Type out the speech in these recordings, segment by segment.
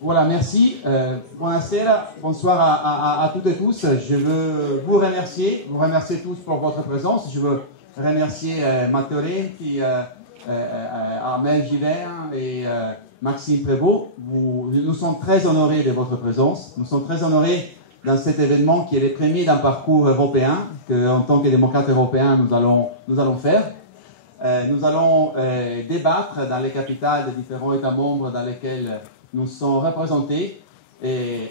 Voilà, merci. Buonasera, bonsoir à toutes et tous. Je veux vous remercier tous pour votre présence. Je veux remercier Matteo Renzi, Armel Givert et Maxime Prévost. Nous sommes très honorés de votre présence. Nous sommes très honorés dans cet événement qui est le premier d'un parcours européen qu'en tant que démocrates européens nous allons faire. Nous allons débattre dans les capitales des différents États membres dans lesquels nous sommes représentés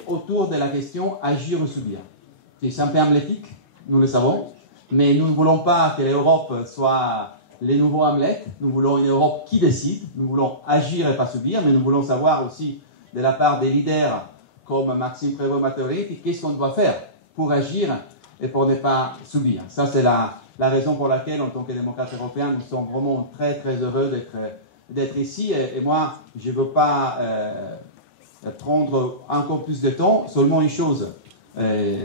autour de la question agir ou subir. C'est un peu hamlétique, nous le savons, mais nous ne voulons pas que l'Europe soit les nouveaux Hamlet. Nous voulons une Europe qui décide. Nous voulons agir et pas subir, mais nous voulons savoir aussi de la part des leaders comme Maxime Prévost et Matteo Renzi, qu'est-ce qu'on doit faire pour agir et pour ne pas subir. Ça, c'est la raison pour laquelle, en tant que démocrates européens, nous sommes vraiment très, très heureux d'être ici. Et moi, je ne veux pas prendre encore plus de temps. Seulement une chose,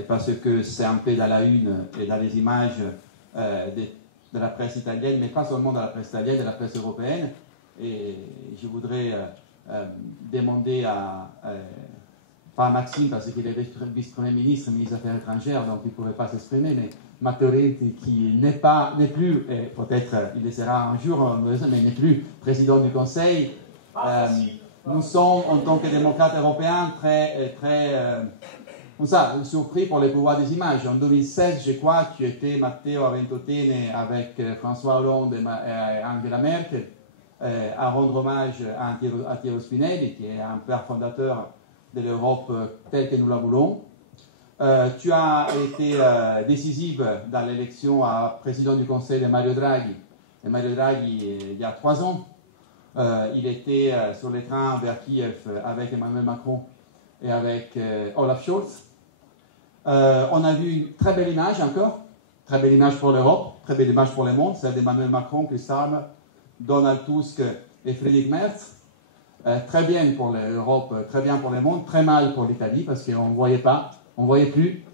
parce que c'est un peu dans la une et dans les images de la presse italienne, mais pas seulement de la presse italienne, de la presse européenne. Et je voudrais demander pas Maxime, parce qu'il est vice-premier ministre, ministre des Affaires étrangères, donc il ne pourrait pas s'exprimer, mais Matteo Renzi, qui n'est plus, peut-être il le sera un jour, mais n'est plus président du Conseil. Nous sommes, en tant que démocrates européens, très surpris pour les pouvoirs des images. En 2016, je crois, tu étais, Matteo, à Ventotene avec François Hollande et Angela Merkel, à rendre hommage à Piero Spinelli, qui est un père fondateur de l'Europe telle que nous la voulons. Tu as été décisive dans l'élection à président du Conseil de Mario Draghi. Et Mario Draghi, il y a 3 ans, il était sur les trains vers Kiev avec Emmanuel Macron et avec Olaf Scholz. On a vu une très belle image encore, très belle image pour l'Europe, très belle image pour le monde, celle d'Emmanuel Macron, Keir Starmer, Donald Tusk et Friedrich Merz. Très bien pour l'Europe, très bien pour le monde, très mal pour l'Italie, parce qu'on ne voyait plus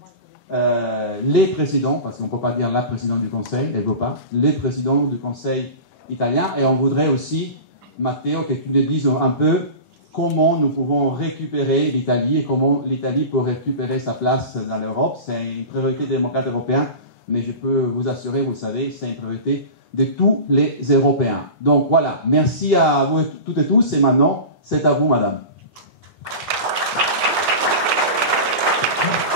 les présidents, parce qu'on ne peut pas dire la présidente du Conseil, elle ne veut pas, les présidents du Conseil italien, et on voudrait aussi, Matteo, que tu nous dises un peu comment nous pouvons récupérer l'Italie et comment l'Italie peut récupérer sa place dans l'Europe. C'est une priorité des démocrates européens, mais je peux vous assurer, vous le savez, c'est une priorité de tous les Européens. Donc voilà, merci à vous toutes et tous, et maintenant, c'est à vous, madame.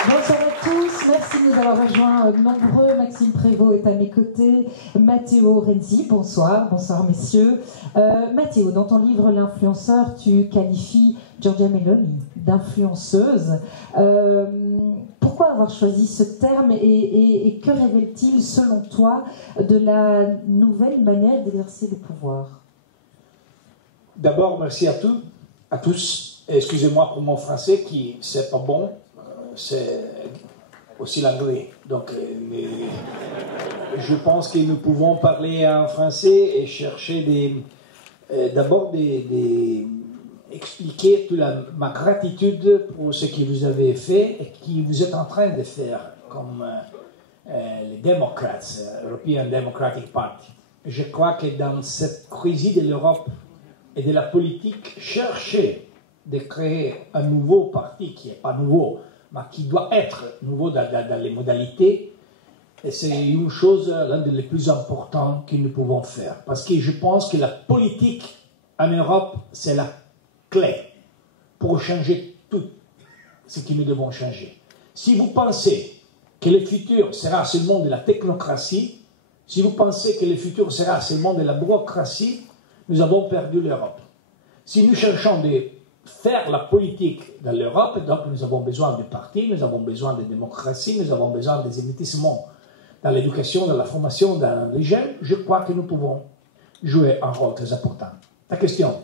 Bonsoir à tous, merci de nous avoir rejoints nombreux. Maxime Prévost est à mes côtés, Matteo Renzi, bonsoir messieurs. Matteo, dans ton livre L'influenceur, tu qualifies Giorgia Meloni d'influenceuse. Pourquoi avoir choisi ce terme et que révèle-t-il selon toi de la nouvelle manière d'exercer le pouvoir? D'abord, merci à tous. Excusez-moi pour mon français qui c'est pas bon, c'est aussi l'anglais. Donc, mais je pense que nous pouvons parler en français et chercher d'abord expliquer toute ma gratitude pour ce que vous avez fait et que vous êtes en train de faire comme les démocrates, European Democratic Party. Je crois que dans cette crise de l'Europe et de la politique, chercher de créer un nouveau parti qui n'est pas nouveau, mais qui doit être nouveau dans les modalités, c'est une chose, l'un des plus importants que nous pouvons faire. Parce que je pense que la politique en Europe, c'est la clé pour changer tout ce que nous devons changer. Si vous pensez que le futur sera seulement de la technocratie, si vous pensez que le futur sera seulement de la bureaucratie, nous avons perdu l'Europe. Si nous cherchons de faire la politique dans l'Europe, donc nous avons besoin de partis, nous avons besoin de démocratie, nous avons besoin des investissements dans l'éducation, dans la formation, dans les jeunes, je crois que nous pouvons jouer un rôle très important. Ta question.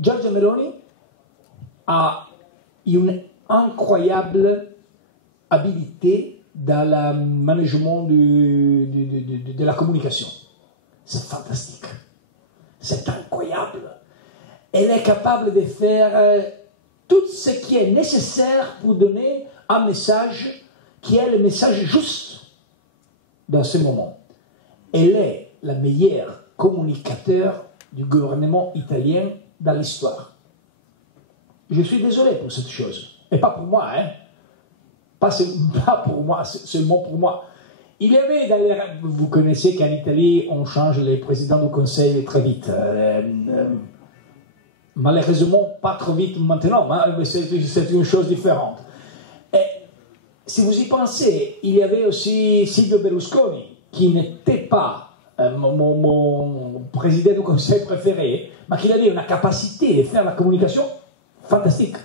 Giorgia Meloni a une incroyable habilité dans le management de la communication. C'est fantastique. C'est incroyable. Elle est capable de faire tout ce qui est nécessaire pour donner un message qui est le message juste dans ce moment. Elle est la meilleure communicateur du gouvernement italien dans l'histoire. Je suis désolé pour cette chose. Et pas pour moi, hein. Pas pour moi, seulement pour moi. Il y avait, vous connaissez qu'en Italie, on change les présidents du conseil très vite. Malheureusement, pas trop vite maintenant, hein, mais c'est une chose différente. Et si vous y pensez, il y avait aussi Silvio Berlusconi, qui n'était pas mon président du conseil préféré, mais qui avait une capacité de faire la communication fantastique.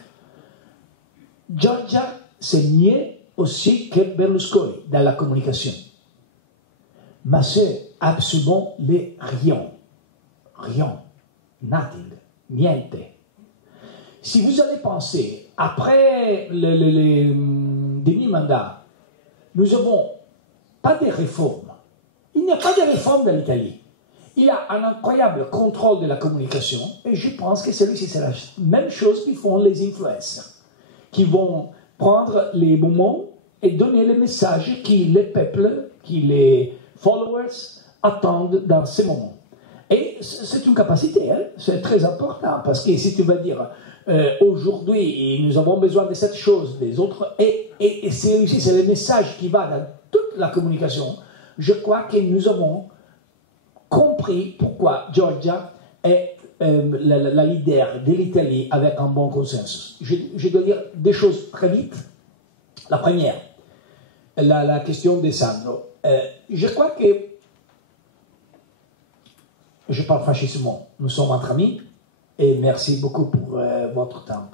Giorgia, c'est mieux aussi que Berlusconi dans la communication. Mais c'est absolument rien. Rien. Nothing. Niente. Si vous allez penser, après les demi-mandats, nous n'avons pas de réformes. Il n'y a pas de réforme dans l'Italie. Il a un incroyable contrôle de la communication et je pense que celui-ci, c'est la même chose qu'ils font les influencers, qui vont prendre les moments et donner les messages que les peuples, que les followers attendent dans ces moments. Et c'est une capacité, hein? C'est très important, parce que si tu vas dire aujourd'hui, nous avons besoin de cette chose, des autres, et c'est le message qui va dans toute la communication, je crois que nous avons compris pourquoi Giorgia est la leader de l'Italie avec un bon consensus. Je dois dire des choses très vite. La première, la question de Sandro. Je crois que, je parle franchement, nous sommes entre amis et merci beaucoup pour votre temps.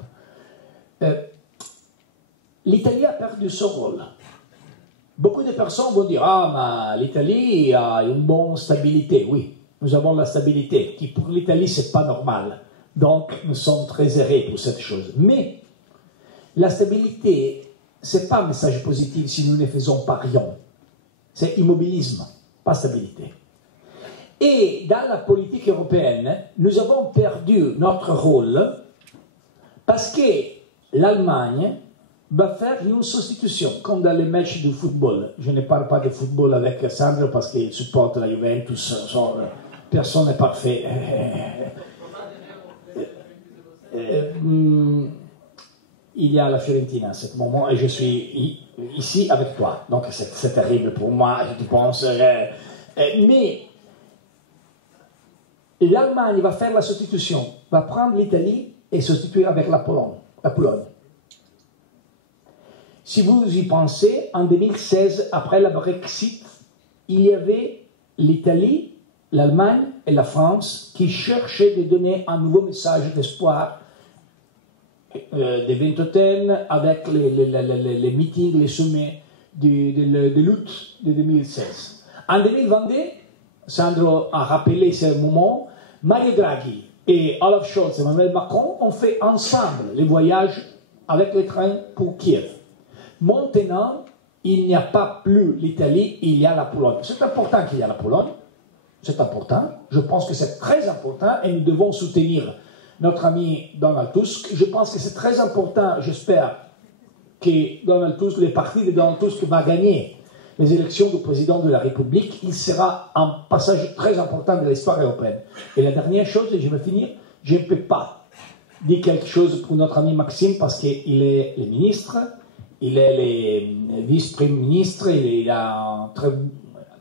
L'Italie a perdu son rôle. Beaucoup de personnes vont dire « Ah, mais l'Italie a une bonne stabilité. » Oui, nous avons la stabilité, qui pour l'Italie, ce n'est pas normal. Donc, nous sommes très heureux pour cette chose. Mais la stabilité, ce n'est pas un message positif si nous ne faisons pas rien. C'est immobilisme, pas stabilité. Et dans la politique européenne, nous avons perdu notre rôle parce que l'Allemagne va faire une substitution, comme dans les matchs de football. Je ne parle pas de football avec Sandro parce qu'il supporte la Juventus. Personne n'est parfait. Il y a la Fiorentina à ce moment et je suis ici avec toi. Donc c'est terrible pour moi, je pense. Mais l'Allemagne va faire la substitution, va prendre l'Italie et substituer avec la Pologne. Si vous y pensez, en 2016, après le Brexit, il y avait l'Italie, l'Allemagne et la France qui cherchaient de donner un nouveau message d'espoir, des vingtaines avec les meetings, les sommets de lutte de 2016. En 2022, Sandro a rappelé ce moment, Mario Draghi et Olaf Scholz et Emmanuel Macron ont fait ensemble les voyages avec les trains pour Kiev. Maintenant, il n'y a pas plus l'Italie, il y a la Pologne. C'est important qu'il y ait la Pologne, c'est important. Je pense que c'est très important et nous devons soutenir notre ami Donald Tusk. Je pense que c'est très important, j'espère, que Donald Tusk, le parti de Donald Tusk va gagner les élections du président de la République. Il sera un passage très important de l'histoire européenne. Et la dernière chose, et je vais finir, je ne peux pas dire quelque chose pour notre ami Maxime parce qu'il est le ministre, il est le vice-premier ministre, il a une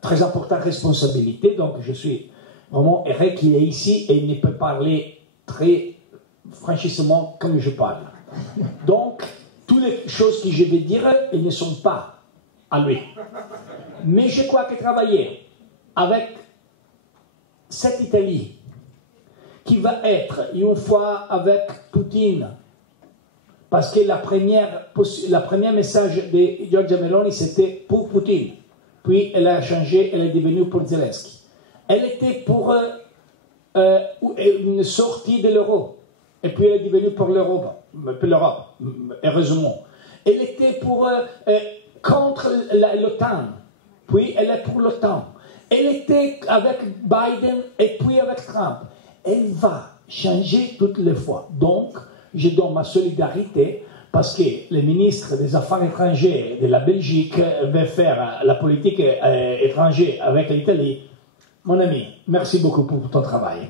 très importante responsabilité, donc je suis vraiment heureux qu'il est ici et il ne peut parler très franchement comme je parle. Donc, toutes les choses que je vais dire, elles ne sont pas à lui. Mais je crois que travailler avec cette Italie, qui va être une fois avec Poutine, parce que la première message de Giorgia Meloni, c'était pour Poutine. Puis elle a changé, elle est devenue pour Zelensky. Elle était pour une sortie de l'euro. Et puis elle est devenue pour l'Europe, heureusement. Elle était pour contre l'OTAN. Puis elle est pour l'OTAN. Elle était avec Biden et puis avec Trump. Elle va changer toutes les fois. Donc, je donne ma solidarité parce que le ministre des Affaires étrangères de la Belgique veut faire la politique étrangère avec l'Italie. Mon ami, merci beaucoup pour ton travail.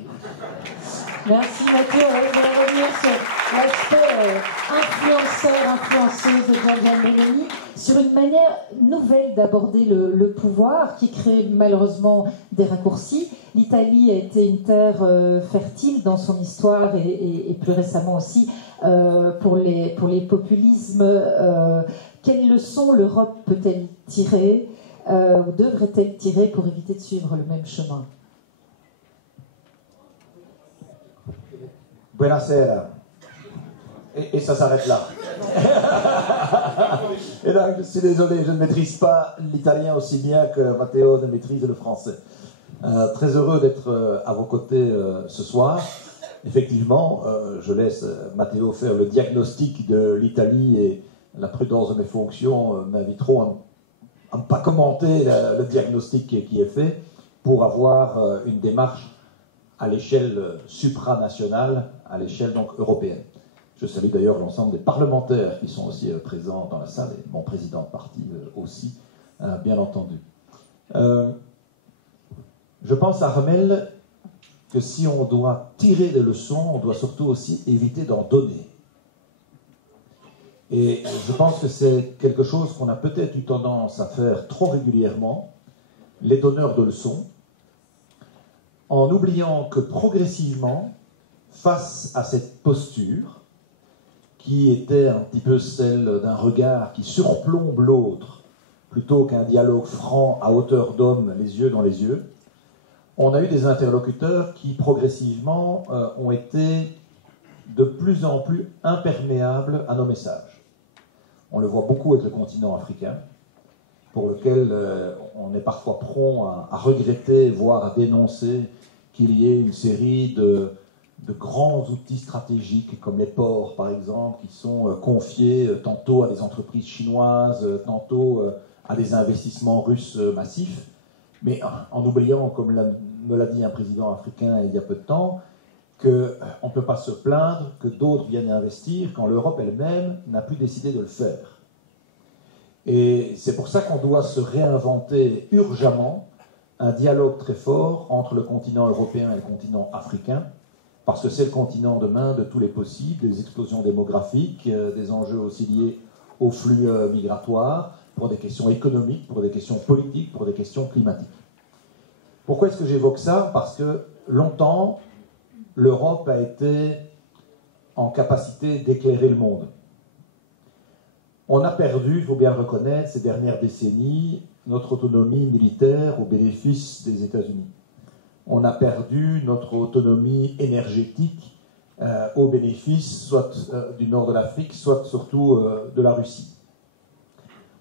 Merci Mathieu. Je vais revenir sur l'aspect influenceuse de Giorgia Meloni, sur une manière nouvelle d'aborder le pouvoir qui crée malheureusement des raccourcis. L'Italie a été une terre fertile dans son histoire et plus récemment aussi pour les populismes. Quelles leçons l'Europe peut-elle tirer ou devrait-elle tirer pour éviter de suivre le même chemin? Buonasera. Et ça s'arrête là. Et donc, je suis désolé, je ne maîtrise pas l'italien aussi bien que Matteo ne maîtrise le français. Très heureux d'être à vos côtés ce soir. Effectivement, je laisse Matteo faire le diagnostic de l'Italie et la prudence de mes fonctions m'inviteront à ne pas commenter le diagnostic qui est fait pour avoir une démarche à l'échelle supranationale, à l'échelle donc européenne. Je salue d'ailleurs l'ensemble des parlementaires qui sont aussi présents dans la salle et mon président de parti aussi, bien entendu. Je pense, Armel, que si on doit tirer des leçons, on doit surtout aussi éviter d'en donner. Et je pense que c'est quelque chose qu'on a peut-être eu tendance à faire trop régulièrement, les donneurs de leçons, en oubliant que progressivement, face à cette posture, qui était un petit peu celle d'un regard qui surplombe l'autre, plutôt qu'un dialogue franc à hauteur d'homme, les yeux dans les yeux, on a eu des interlocuteurs qui progressivement ont été de plus en plus imperméables à nos messages. On le voit beaucoup avec le continent africain, pour lequel on est parfois prompt à regretter, voire à dénoncer qu'il y ait une série de grands outils stratégiques, comme les ports par exemple, qui sont confiés tantôt à des entreprises chinoises, tantôt à des investissements russes massifs, mais en oubliant, comme me l'a dit un président africain il y a peu de temps, qu'on ne peut pas se plaindre que d'autres viennent investir quand l'Europe elle-même n'a plus décidé de le faire. Et c'est pour ça qu'on doit se réinventer urgemment un dialogue très fort entre le continent européen et le continent africain, parce que c'est le continent demain de tous les possibles, des explosions démographiques, des enjeux aussi liés aux flux migratoires, pour des questions économiques, pour des questions politiques, pour des questions climatiques. Pourquoi est-ce que j'évoque ça? Parce que longtemps, l'Europe a été en capacité d'éclairer le monde. On a perdu, il faut bien le reconnaître, ces dernières décennies, notre autonomie militaire au bénéfice des États-Unis. On a perdu notre autonomie énergétique au bénéfice soit du nord de l'Afrique, soit surtout de la Russie.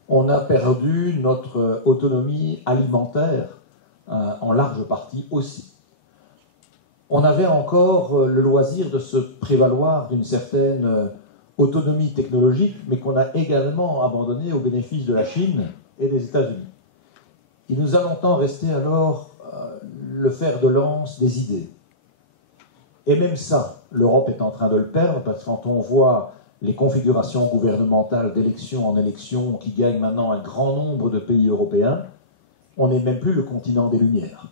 On a perdu notre autonomie alimentaire en large partie aussi. On avait encore le loisir de se prévaloir d'une certaine autonomie technologique, mais qu'on a également abandonnée au bénéfice de la Chine et des États-Unis. Il nous a longtemps resté alors le fer de lance des idées. Et même ça, l'Europe est en train de le perdre, parce que quand on voit les configurations gouvernementales d'élection en élection qui gagnent maintenant un grand nombre de pays européens, on n'est même plus le continent des Lumières.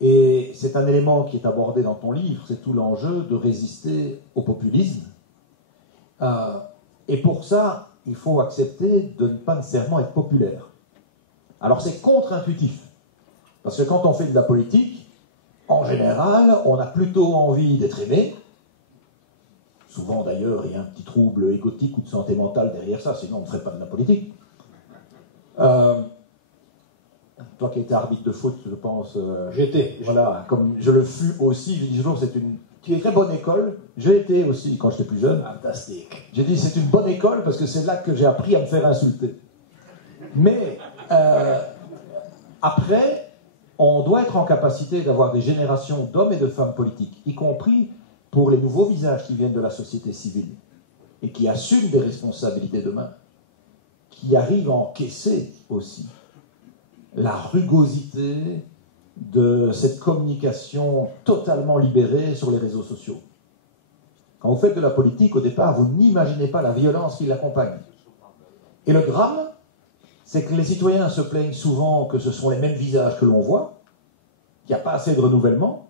Et c'est un élément qui est abordé dans ton livre, c'est tout l'enjeu de résister au populisme. Et pour ça, il faut accepter de ne pas nécessairement être populaire. Alors c'est contre-intuitif, parce que quand on fait de la politique, en général, on a plutôt envie d'être aimé. Souvent d'ailleurs, il y a un petit trouble égotique ou de santé mentale derrière ça, sinon on ne ferait pas de la politique. Toi qui étais arbitre de foot, je pense... J'étais. Voilà, comme je le fus aussi, je dis toujours, c'est une très bonne école. J'ai été aussi quand j'étais plus jeune. Fantastique. J'ai dit, c'est une bonne école parce que c'est là que j'ai appris à me faire insulter. Mais après, on doit être en capacité d'avoir des générations d'hommes et de femmes politiques, y compris pour les nouveaux visages qui viennent de la société civile et qui assument des responsabilités demain, qui arrivent à encaisser aussi la rugosité de cette communication totalement libérée sur les réseaux sociaux. Quand vous faites de la politique, au départ, vous n'imaginez pas la violence qui l'accompagne. Et le drame, c'est que les citoyens se plaignent souvent que ce sont les mêmes visages que l'on voit, qu'il n'y a pas assez de renouvellement,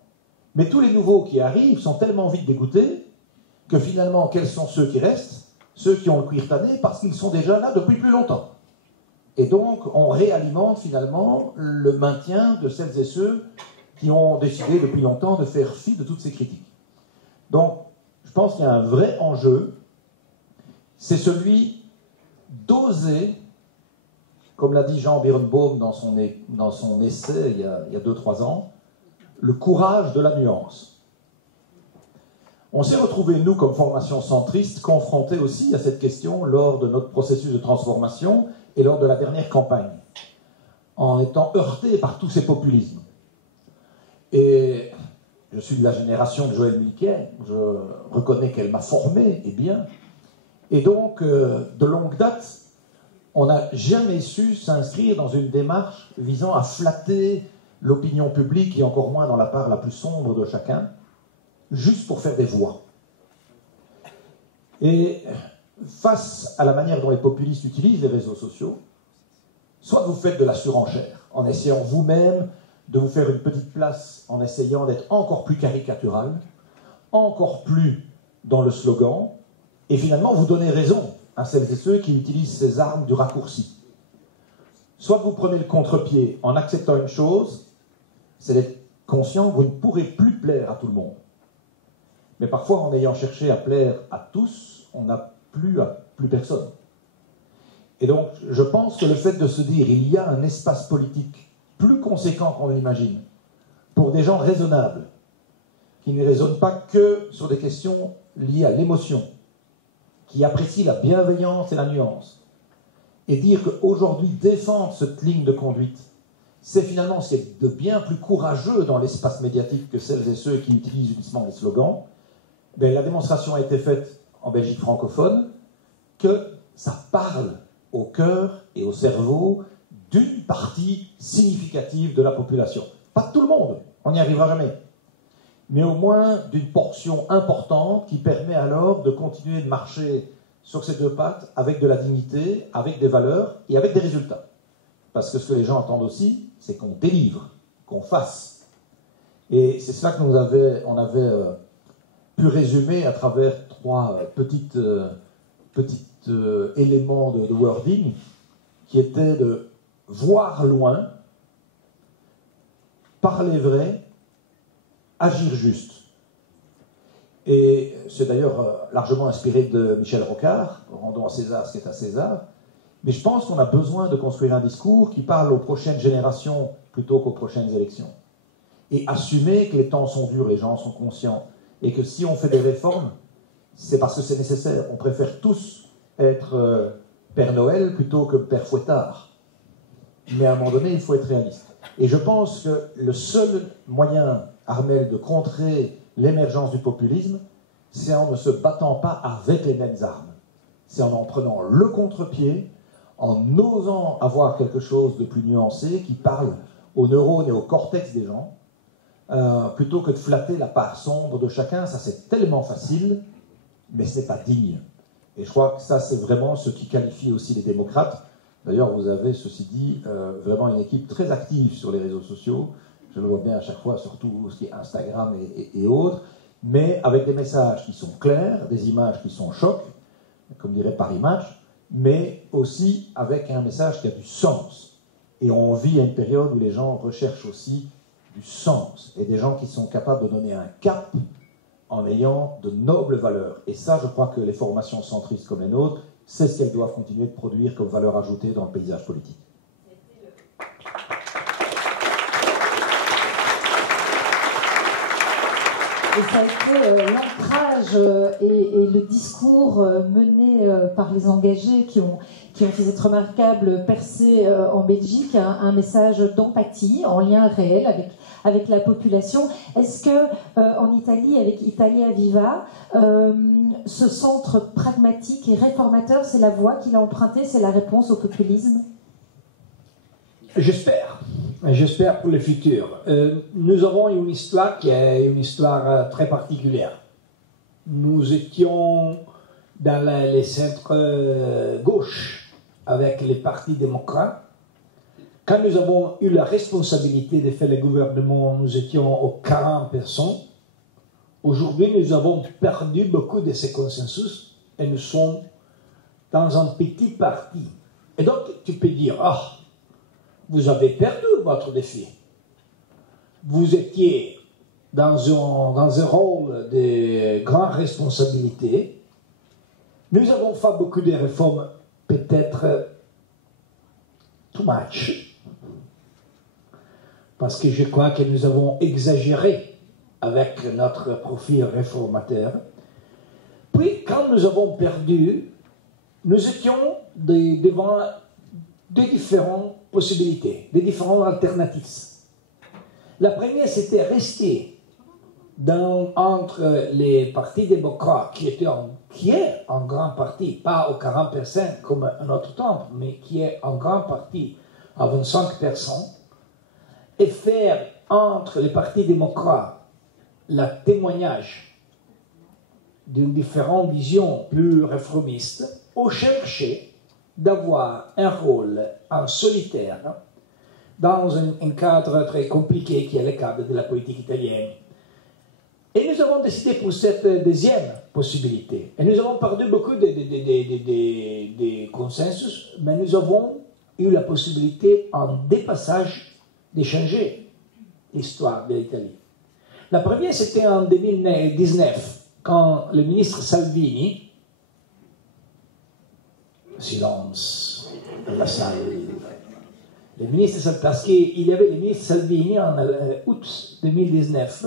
Mais tous les nouveaux qui arrivent sont tellement vite dégoûtés que finalement, quels sont ceux qui restent? Ceux qui ont le cuir tanné parce qu'ils sont déjà là depuis plus longtemps. Et donc, on réalimente finalement le maintien de celles et ceux qui ont décidé depuis longtemps de faire fi de toutes ces critiques. Donc, je pense qu'il y a un vrai enjeu, c'est celui d'oser, comme l'a dit Jean Birnbaum dans son essai il y a 2-3 ans, le courage de la nuance. On s'est retrouvés, nous, comme formation centriste, confrontés aussi à cette question lors de notre processus de transformation et lors de la dernière campagne, en étant heurtés par tous ces populismes. Et je suis de la génération de Joëlle Milquet, je reconnais qu'elle m'a formé, et bien. Et donc, de longue date, on n'a jamais su s'inscrire dans une démarche visant à flatter l'opinion publique, et encore moins dans la part la plus sombre de chacun, juste pour faire des voix. Et face à la manière dont les populistes utilisent les réseaux sociaux, soit vous faites de la surenchère, en essayant vous-même de vous faire une petite place, en essayant d'être encore plus caricatural, encore plus dans le slogan, et finalement vous donnez raison à celles et ceux qui utilisent ces armes du raccourci. Soit vous prenez le contre-pied en acceptant une chose, c'est d'être conscient que vous ne pourrez plus plaire à tout le monde. Mais parfois, en ayant cherché à plaire à tous, on n'a plus à plus personne. Et donc, je pense que le fait de se dire il y a un espace politique plus conséquent qu'on l'imagine, pour des gens raisonnables, qui ne raisonnent pas que sur des questions liées à l'émotion, qui apprécient la bienveillance et la nuance, et dire qu'aujourd'hui, défendre cette ligne de conduite, c'est finalement ce qui est de bien plus courageux dans l'espace médiatique que celles et ceux qui utilisent uniquement les slogans. Ben, la démonstration a été faite en Belgique francophone que ça parle au cœur et au cerveau d'une partie significative de la population. Pas de tout le monde, on n'y arrivera jamais, mais au moins d'une portion importante qui permet alors de continuer de marcher sur ses deux pattes avec de la dignité, avec des valeurs et avec des résultats. Parce que ce que les gens attendent aussi, c'est qu'on délivre, qu'on fasse. Et c'est cela que on avait pu résumer à travers 3 petits éléments de wording, qui étaient de voir loin, parler vrai, agir juste. Et c'est d'ailleurs largement inspiré de Michel Rocard, rendons à César ce qui est à César. Mais je pense qu'on a besoin de construire un discours qui parle aux prochaines générations plutôt qu'aux prochaines élections. Et assumer que les temps sont durs, les gens sont conscients, et que si on fait des réformes, c'est parce que c'est nécessaire. On préfère tous être Père Noël plutôt que Père Fouettard. Mais à un moment donné, il faut être réaliste. Et je pense que le seul moyen, Armel, de contrer l'émergence du populisme, c'est en ne se battant pas avec les mêmes armes. C'est en prenant le contre-pied, en osant avoir quelque chose de plus nuancé qui parle aux neurones et au cortex des gens, plutôt que de flatter la part sombre de chacun. Ça, c'est tellement facile, mais ce n'est pas digne. Et je crois que ça, c'est vraiment ce qui qualifie aussi les démocrates. D'ailleurs, vous avez, ceci dit, vraiment une équipe très active sur les réseaux sociaux. Je le vois bien à chaque fois, surtout ce qui est Instagram et autres, mais avec des messages qui sont clairs, des images qui sont chocs, comme dirait Paris Match, mais aussi avec un message qui a du sens. Et on vit à une période où les gens recherchent aussi du sens, et des gens qui sont capables de donner un cap en ayant de nobles valeurs. Et ça, je crois que les formations centristes comme les nôtres, c'est ce qu'elles doivent continuer de produire comme valeur ajoutée dans le paysage politique. Et ça a été l'ancrage et le discours mené par les engagés qui ont fait cette remarquable percée en Belgique, un message d'empathie en lien réel avec la population. Est-ce que en Italie, avec Italia Viva, ce centre pragmatique et réformateur, c'est la voie qu'il a empruntée, c'est la réponse au populisme? J'espère. J'espère pour le futur. Nous avons une histoire qui est une histoire très particulière. Nous étions dans les centres gauche avec les partis démocrates. Quand nous avons eu la responsabilité de faire le gouvernement, nous étions aux 40 personnes. Aujourd'hui, nous avons perdu beaucoup de ces consensus et nous sommes dans un petit parti. Et donc, tu peux dire, ah, vous avez perdu votre défi. Vous étiez dans un rôle de grande responsabilité. Nous avons fait beaucoup de réformes, peut-être too much, parce que je crois que nous avons exagéré avec notre profil réformateur. Puis, quand nous avons perdu, nous étions devant des différentes possibilités, des différentes alternatives. La première, c'était rester entre les partis démocrates, qui est en grande partie, pas aux 40% comme à notre temps, mais qui est en grande partie à 25%, et faire entre les partis démocrates le témoignage d'une différente vision plus réformiste, ou chercher d'avoir un rôle en solitaire dans un cadre très compliqué qui est le cadre de la politique italienne. Et nous avons décidé pour cette deuxième possibilité. Et nous avons perdu beaucoup de consensus, mais nous avons eu la possibilité en dépassage de changer l'histoire de l'Italie. La première, c'était en 2019, quand le ministre Salvini, silence dans la salle, le ministre, parce qu'il y avait le ministre Salvini en août 2019,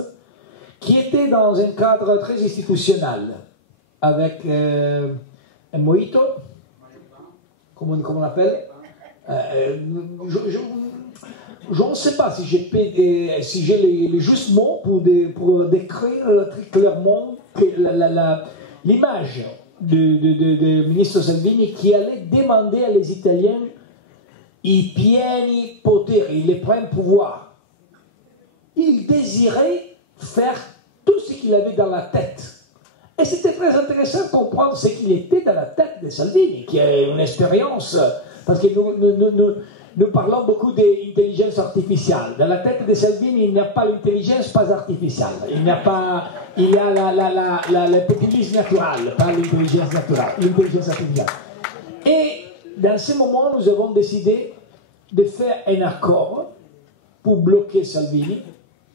qui était dans un cadre très institutionnel, avec un mojito, comment on l'appelle, je ne sais pas si j'ai les justes mots pour décrire très clairement l'image du ministre Salvini qui allait demander à les Italiens i pieni poteri, les pleins pouvoirs. Il désirait faire tout ce qu'il avait dans la tête. Et c'était très intéressant de comprendre ce qu'il était dans la tête de Salvini, qui a une expérience, parce que nous parlons beaucoup d'intelligence artificielle. Dans la tête de Salvini, il n'y a pas l'intelligence, pas artificielle. Il y a l'intelligence naturelle, pas l'intelligence naturelle, l'intelligence artificielle. Et dans ce moment, nous avons décidé de faire un accord pour bloquer Salvini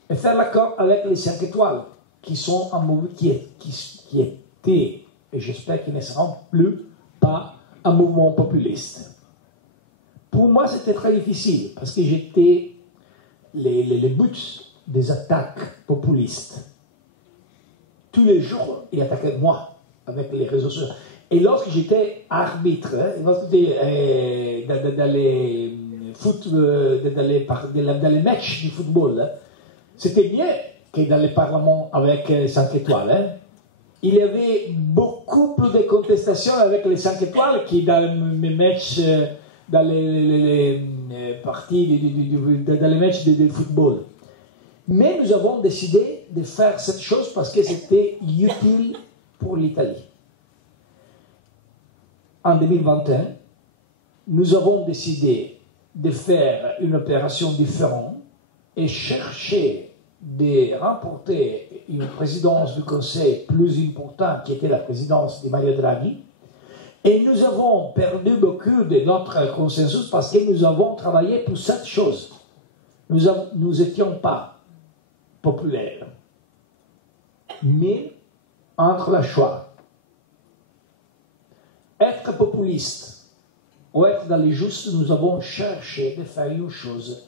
et faire l'accord avec les 5 étoiles qui sont un mouvement qui était, et j'espère qu'ils ne seront plus, pas un mouvement populiste. Pour moi, c'était très difficile parce que j'étais les buts des attaques populistes. Tous les jours, ils attaquaient moi avec les réseaux sociaux. Et lorsque j'étais arbitre, lorsque j'étais dans les matchs du football, c'était mieux que dans les parlements avec 5 étoiles. Il y avait beaucoup plus de contestations avec les 5 étoiles que dans les matchs, dans les parties, dans les matchs de football. Mais nous avons décidé de faire cette chose parce que c'était utile pour l'Italie. En 2021, nous avons décidé de faire une opération différente et chercher de remporter une présidence du Conseil plus importante qui était la présidence de Mario Draghi. Et nous avons perdu beaucoup de notre consensus parce que nous avons travaillé pour cette chose. Nous n'étions pas populaires. Mais entre le choix, être populiste ou être dans les justes, nous avons cherché de faire une chose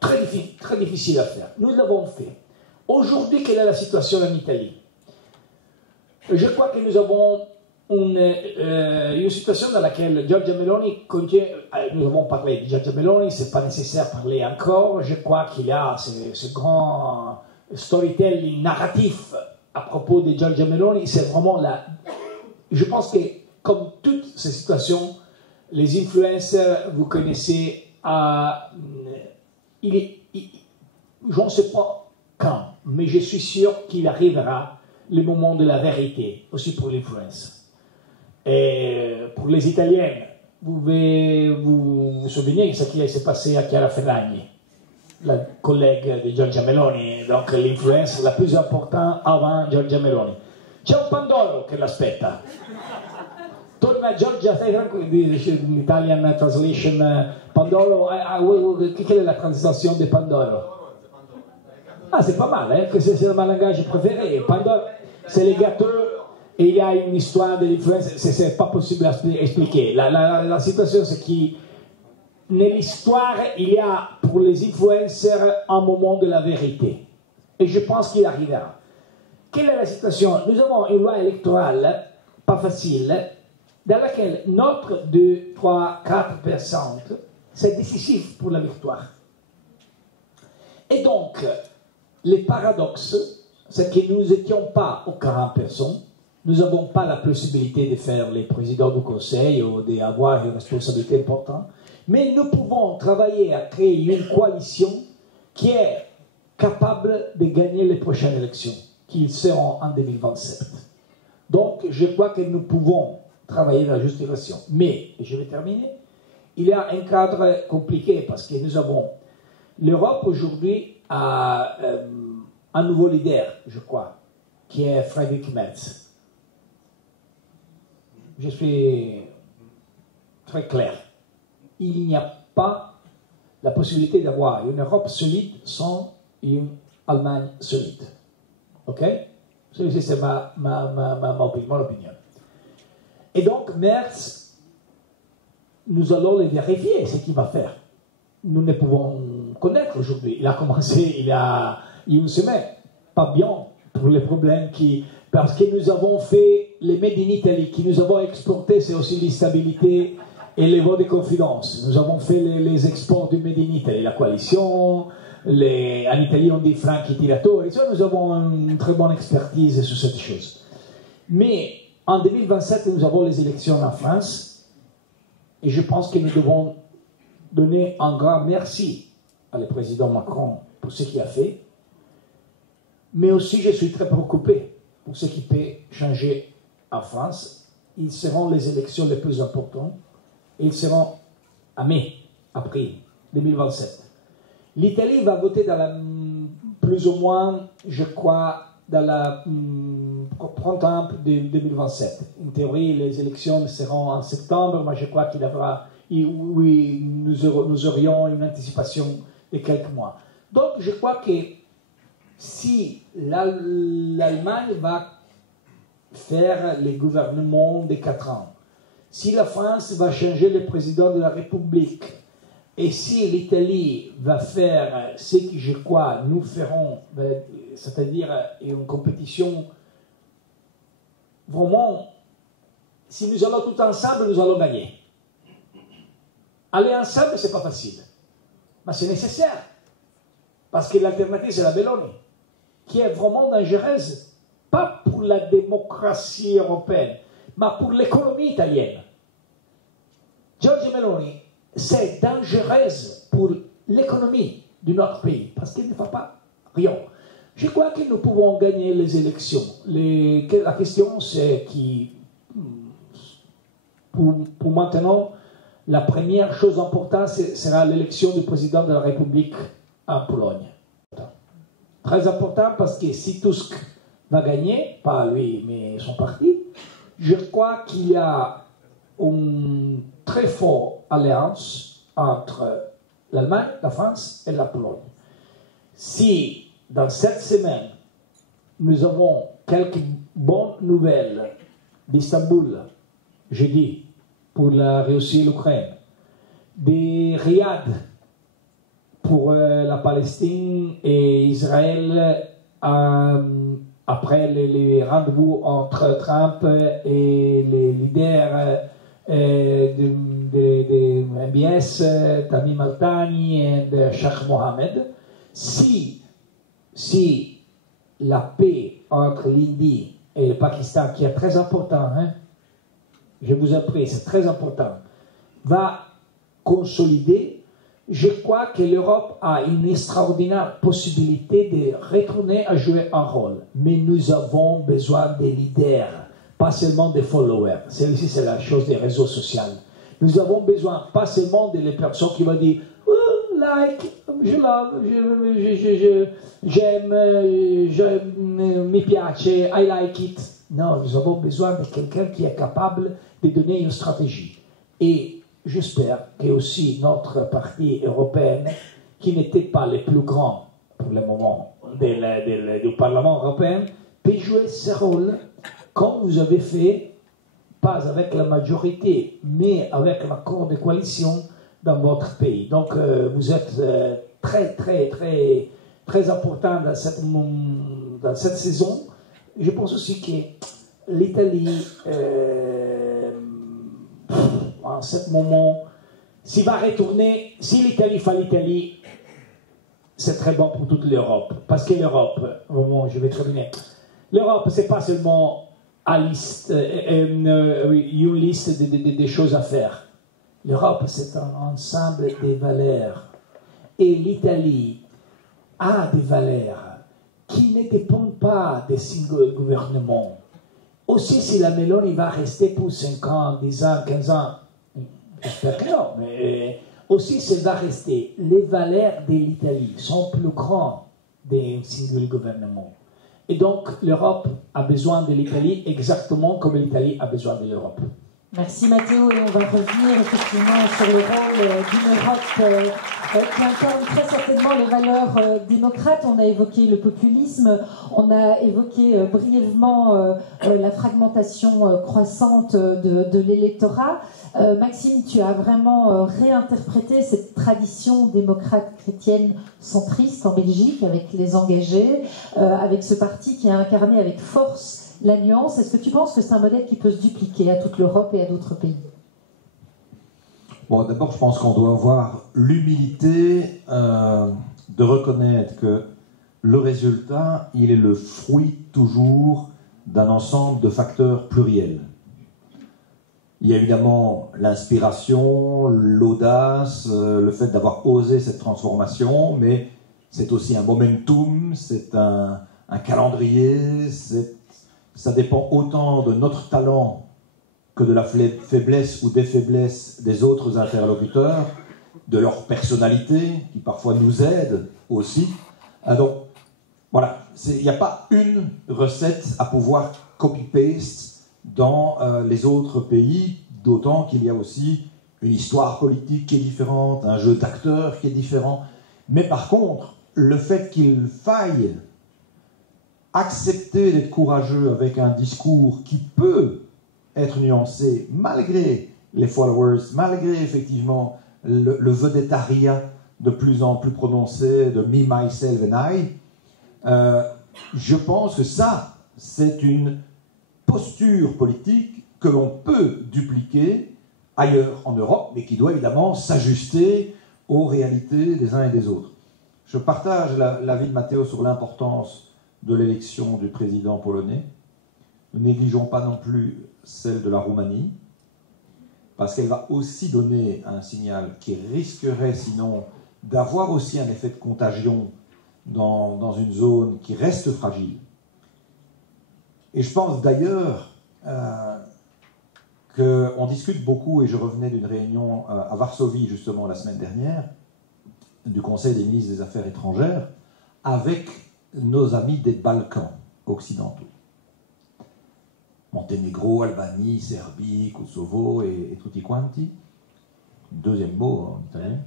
très difficile à faire. Nous l'avons fait. Aujourd'hui, quelle est la situation en Italie? Je crois que nous avons une situation dans laquelle Giorgia Meloni continue. Nous avons parlé de Giorgia Meloni, ce n'est pas nécessaire de parler encore. Je crois qu'il y a ce grand storytelling narratif à propos de Giorgia Meloni. C'est vraiment là. Je pense que, comme toutes ces situations, les influenceurs, vous connaissez, je ne sais pas quand, mais je suis sûr qu'il arrivera le moment de la vérité, aussi pour l'influence. Et pour les Italiens, vous vous souvenez de ce qui s'est passé à Chiara Ferragni, la collègue de Giorgia Meloni, donc l'influence la plus importante avant Giorgia Meloni. C'è un Pandoro che l'aspetta. Torna Giorgia, stai tranquillo, l'Italian translation Pandoro, quelle est la translation de Pandoro? Ah, c'est pas mal, hein, que c'est mon langage préféré. Pandoro, c'est les gâteaux, et il y a une histoire de l'influence, c'est pas possible à expliquer. La situation, c'est que dans l'histoire, il y a pour les influenceurs un moment de la vérité. Et je pense qu'il arrivera. Quelle est la situation? Nous avons une loi électorale, pas facile, dans laquelle notre 2, 3, 4%, c'est décisif pour la victoire. Et donc, le paradoxe, c'est que nous n'étions pas aux 40%, nous n'avons pas la possibilité de faire les présidents du Conseil ou d'avoir une responsabilité importante, mais nous pouvons travailler à créer une coalition qui est capable de gagner les prochaines élections, qui seront en 2027. Donc, je crois que nous pouvons travailler dans la juste direction. Mais, et je vais terminer, il y a un cadre compliqué parce que nous avons l'Europe aujourd'hui a un nouveau leader, je crois, qui est Friedrich Merz. Je suis très clair. Il n'y a pas la possibilité d'avoir une Europe solide sans une Allemagne solide. Ok? Ceci, c'est mon opinion. Et donc, Merz, nous allons le vérifier, ce qu'il va faire. Nous ne pouvons connaître aujourd'hui. Il a commencé il y a une semaine. Pas bien pour les problèmes parce que nous avons fait les Made in Italy, qui nous avons exporté, c'est aussi l'instabilité et les votes de confidence. Nous avons fait les exports du Made in Italy, la coalition, en Italie on dit franchi tiratori, nous avons une très bonne expertise sur cette chose. Mais en 2027, nous avons les élections en France, et je pense que nous devons donner un grand merci à le président Macron pour ce qu'il a fait, mais aussi je suis très préoccupé pour ce qui peut changer en France. Ils seront les élections les plus importantes, et ils seront à mai, après 2027. L'Italie va voter dans plus ou moins, je crois, dans la printemps de 2027. En théorie, les élections seront en septembre, mais je crois oui, nous aurions une anticipation de quelques mois. Donc, je crois que si l'Allemagne va faire les gouvernements de 4 ans, si la France va changer le président de la République, et si l'Italie va faire ce que je crois nous ferons, c'est-à-dire une compétition, vraiment, si nous allons tous ensemble, nous allons gagner. Aller ensemble, ce n'est pas facile, mais c'est nécessaire, parce que l'alternative, c'est la Meloni, qui est vraiment dangereuse, pas pour la démocratie européenne, mais pour l'économie italienne. Giorgia Meloni, c'est dangereuse pour l'économie de notre pays, parce qu'elle ne fait pas rien. Je crois que nous pouvons gagner les élections. La question, c'est qui, pour maintenant, la première chose importante sera l'élection du président de la République en Pologne. Très important parce que si Tusk va gagner, pas lui, mais son parti, je crois qu'il y a une très forte alliance entre l'Allemagne, la France et la Pologne. Si dans cette semaine, nous avons quelques bonnes nouvelles d'Istanbul, jeudi, pour la Russie et l'Ukraine, de Riyad pour la Palestine et Israël après les rendez-vous entre Trump et les leaders de MBS, Tamim Al-Thani et Sheikh Mohammed, si la paix entre l'Indie et le Pakistan, qui est très important, je vous en prie, c'est très important, va consolider, je crois que l'Europe a une extraordinaire possibilité de retourner à jouer un rôle. Mais nous avons besoin des leaders, pas seulement des followers. Celle-ci, c'est la chose des réseaux sociaux. Nous avons besoin pas seulement des personnes qui vont dire oh, like, je love, j'aime, mi piace, I like it. Non, nous avons besoin de quelqu'un qui est capable de donner une stratégie. Et j'espère que aussi notre parti européen, qui n'était pas le plus grand pour le moment du Parlement européen, peut jouer ce rôle comme vous avez fait, pas avec la majorité, mais avec l'accord de coalition dans votre pays. Donc vous êtes très important dans cette saison. Je pense aussi que l'Italie, en ce moment, s'il va retourner, si l'Italie fait l'Italie, c'est très bon pour toute l'Europe. Parce que l'Europe, au moment où je vais terminer, l'Europe, c'est pas seulement une liste de choses à faire. L'Europe, c'est un ensemble de valeurs. Et l'Italie a des valeurs qui ne dépendent pas des singles gouvernements. Aussi, si la Meloni va rester pour 5 ans, 10 ans, 15 ans, j'espère que non, mais aussi, si elle va rester, les valeurs de l'Italie sont plus grandes des single gouvernements. Et donc, l'Europe a besoin de l'Italie exactement comme l'Italie a besoin de l'Europe. Merci Matteo, et on va revenir effectivement sur le rôle d'une Europe qui incarne très certainement les valeurs démocrates. On a évoqué le populisme, on a évoqué brièvement la fragmentation croissante de l'électorat. Maxime, tu as vraiment réinterprété cette tradition démocrate chrétienne centriste en Belgique avec les engagés, avec ce parti qui a incarné avec force la nuance. Est-ce que tu penses que c'est un modèle qui peut se dupliquer à toute l'Europe et à d'autres pays? Bon, d'abord, je pense qu'on doit avoir l'humilité de reconnaître que le résultat, il est le fruit toujours d'un ensemble de facteurs pluriels. Il y a évidemment l'inspiration, l'audace, le fait d'avoir osé cette transformation, mais c'est aussi un momentum, c'est un calendrier, ça dépend autant de notre talent que de la faiblesse ou des faiblesses des autres interlocuteurs, de leur personnalité, qui parfois nous aide aussi. Donc, voilà, il n'y a pas une recette à pouvoir copy-paste dans les autres pays, d'autant qu'il y a aussi une histoire politique qui est différente, un jeu d'acteurs qui est différent. Mais par contre, le fait qu'il faille accepter d'être courageux avec un discours qui peut être nuancé, malgré les followers, malgré effectivement le vedettariat de plus en plus prononcé de me, myself and I, je pense que ça, c'est une posture politique que l'on peut dupliquer ailleurs en Europe, mais qui doit évidemment s'ajuster aux réalités des uns et des autres. Je partage l'avis de Matteo sur l'importance de l'élection du président polonais. Ne négligeons pas non plus celle de la Roumanie, parce qu'elle va aussi donner un signal qui risquerait sinon d'avoir aussi un effet de contagion dans une zone qui reste fragile. Et je pense d'ailleurs qu'on discute beaucoup, et je revenais d'une réunion à Varsovie justement la semaine dernière, du Conseil des ministres des Affaires étrangères, avec nos amis des Balkans occidentaux. Monténégro, Albanie, Serbie, Kosovo et tutti quanti. Deuxième mot en italien.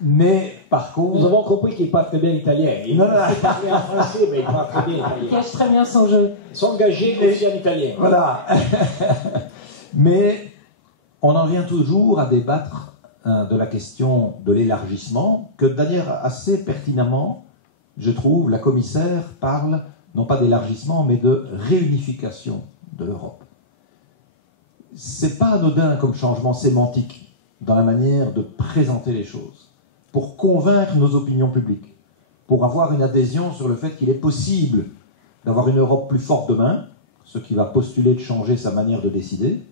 Mais par contre... Nous avons compris qu'il parle très bien italien. Il parle en français, mais il parle très bien italien. Il cache très bien son jeu. S'engager aussi en italien. Voilà. Mais on en vient toujours à débattre de la question de l'élargissement, que d'ailleurs assez pertinemment, je trouve, la commissaire parle non pas d'élargissement, mais de réunification de l'Europe. C'est pas anodin comme changement sémantique dans la manière de présenter les choses, pour convaincre nos opinions publiques, pour avoir une adhésion sur le fait qu'il est possible d'avoir une Europe plus forte demain, ce qui va postuler de changer sa manière de décider,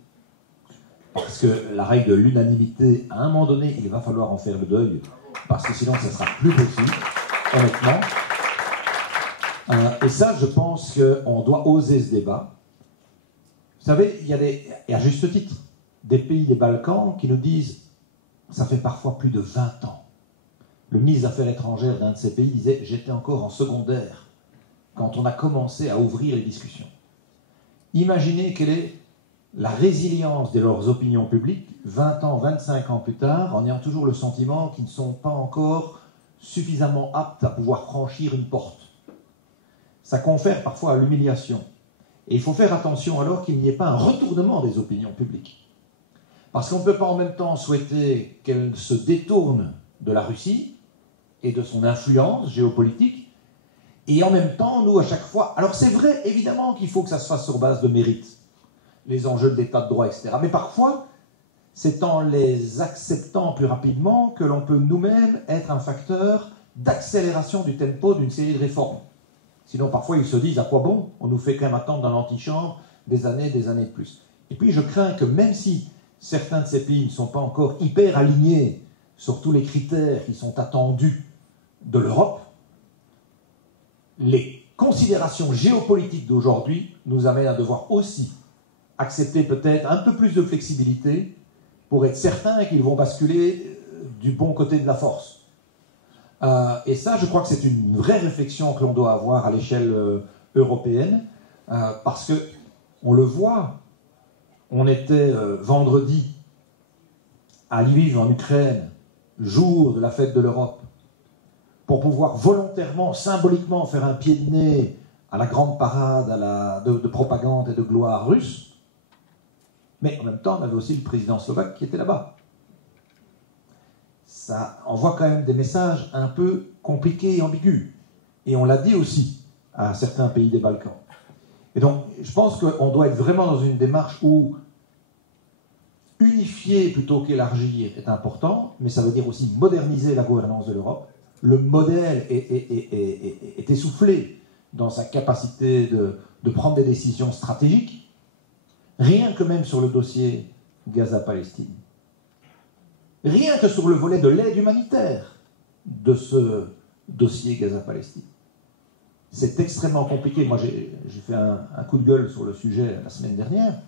parce que la règle de l'unanimité, à un moment donné, il va falloir en faire le deuil, parce que sinon ça ne sera plus possible, honnêtement. Et ça, je pense qu'on doit oser ce débat. Vous savez, et à juste titre, des pays des Balkans qui nous disent, ça fait parfois plus de 20 ans. Le ministre des Affaires étrangères d'un de ces pays disait, j'étais encore en secondaire quand on a commencé à ouvrir les discussions. Imaginez quelle est la résilience de leurs opinions publiques 20 ans, 25 ans plus tard, en ayant toujours le sentiment qu'ils ne sont pas encore suffisamment aptes à pouvoir franchir une porte. Ça confère parfois à l'humiliation. Et il faut faire attention alors qu'il n'y ait pas un retournement des opinions publiques. Parce qu'on ne peut pas en même temps souhaiter qu'elle se détourne de la Russie et de son influence géopolitique, et en même temps, nous, à chaque fois... Alors c'est vrai, évidemment, qu'il faut que ça se fasse sur base de mérite, les enjeux de l'état de droit, etc. Mais parfois, c'est en les acceptant plus rapidement que l'on peut nous-mêmes être un facteur d'accélération du tempo d'une série de réformes. Sinon, parfois, ils se disent, à quoi bon? On nous fait quand même attendre dans l'antichambre des années de plus. Et puis, je crains que même si certains de ces pays ne sont pas encore hyper alignés sur tous les critères qui sont attendus de l'Europe, les considérations géopolitiques d'aujourd'hui nous amènent à devoir aussi accepter peut-être un peu plus de flexibilité pour être certains qu'ils vont basculer du bon côté de la force. Et ça, je crois que c'est une vraie réflexion que l'on doit avoir à l'échelle européenne, parce que on le voit, on était vendredi à Lviv en Ukraine, jour de la fête de l'Europe, pour pouvoir volontairement, symboliquement faire un pied de nez à la grande parade de propagande et de gloire russe, mais en même temps, on avait aussi le président slovaque qui était là-bas. Ça envoie quand même des messages un peu compliqués et ambigus. Et on l'a dit aussi à certains pays des Balkans. Et donc, je pense qu'on doit être vraiment dans une démarche où unifier plutôt qu'élargir est important, mais ça veut dire aussi moderniser la gouvernance de l'Europe. Le modèle est essoufflé dans sa capacité de prendre des décisions stratégiques, rien que même sur le dossier Gaza-Palestine. Rien que sur le volet de l'aide humanitaire de ce dossier Gaza-Palestine. C'est extrêmement compliqué. Moi, j'ai fait un coup de gueule sur le sujet la semaine dernière,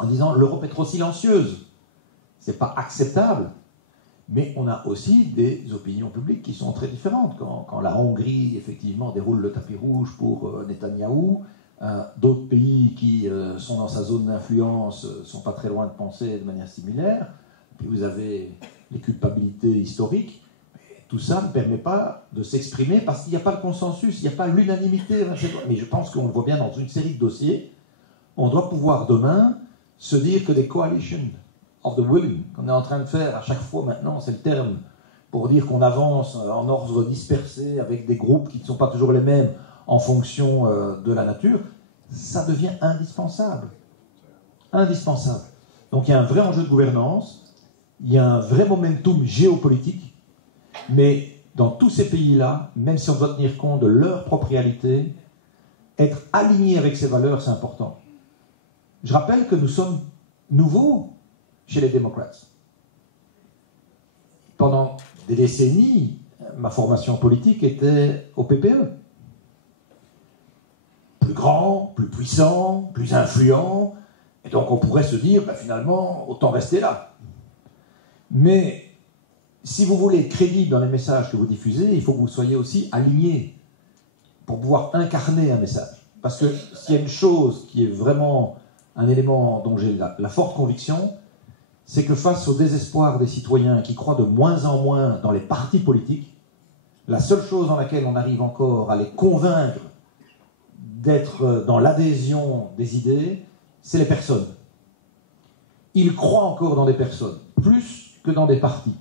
en disant l'Europe est trop silencieuse. C'est pas acceptable. Mais on a aussi des opinions publiques qui sont très différentes. Quand la Hongrie, effectivement, déroule le tapis rouge pour Netanyahou, d'autres pays qui sont dans sa zone d'influence ne sont pas très loin de penser de manière similaire. Puis vous avez les culpabilités historiques. Tout ça ne permet pas de s'exprimer parce qu'il n'y a pas de consensus, il n'y a pas l'unanimité. Mais je pense qu'on le voit bien dans une série de dossiers. On doit pouvoir demain se dire que des coalitions of the willing, qu'on est en train de faire à chaque fois maintenant, c'est le terme, pour dire qu'on avance en ordre dispersé avec des groupes qui ne sont pas toujours les mêmes en fonction de la nature, ça devient indispensable. Indispensable. Donc il y a un vrai enjeu de gouvernance, il y a un vrai momentum géopolitique, mais dans tous ces pays-là, même si on doit tenir compte de leur propre réalité, être aligné avec ces valeurs, c'est important. Je rappelle que nous sommes nouveaux chez les démocrates. Pendant des décennies, ma formation politique était au PPE. Plus grand, plus puissant, plus influent, et donc on pourrait se dire, finalement, autant rester là. Mais si vous voulez être crédible dans les messages que vous diffusez, il faut que vous soyez aussi aligné pour pouvoir incarner un message. Parce que s'il y a une chose qui est vraiment un élément dont j'ai la forte conviction, c'est que face au désespoir des citoyens qui croient de moins en moins dans les partis politiques, la seule chose dans laquelle on arrive encore à les convaincre d'être dans l'adhésion des idées, c'est les personnes. Ils croient encore dans les personnes, plus que dans des partis.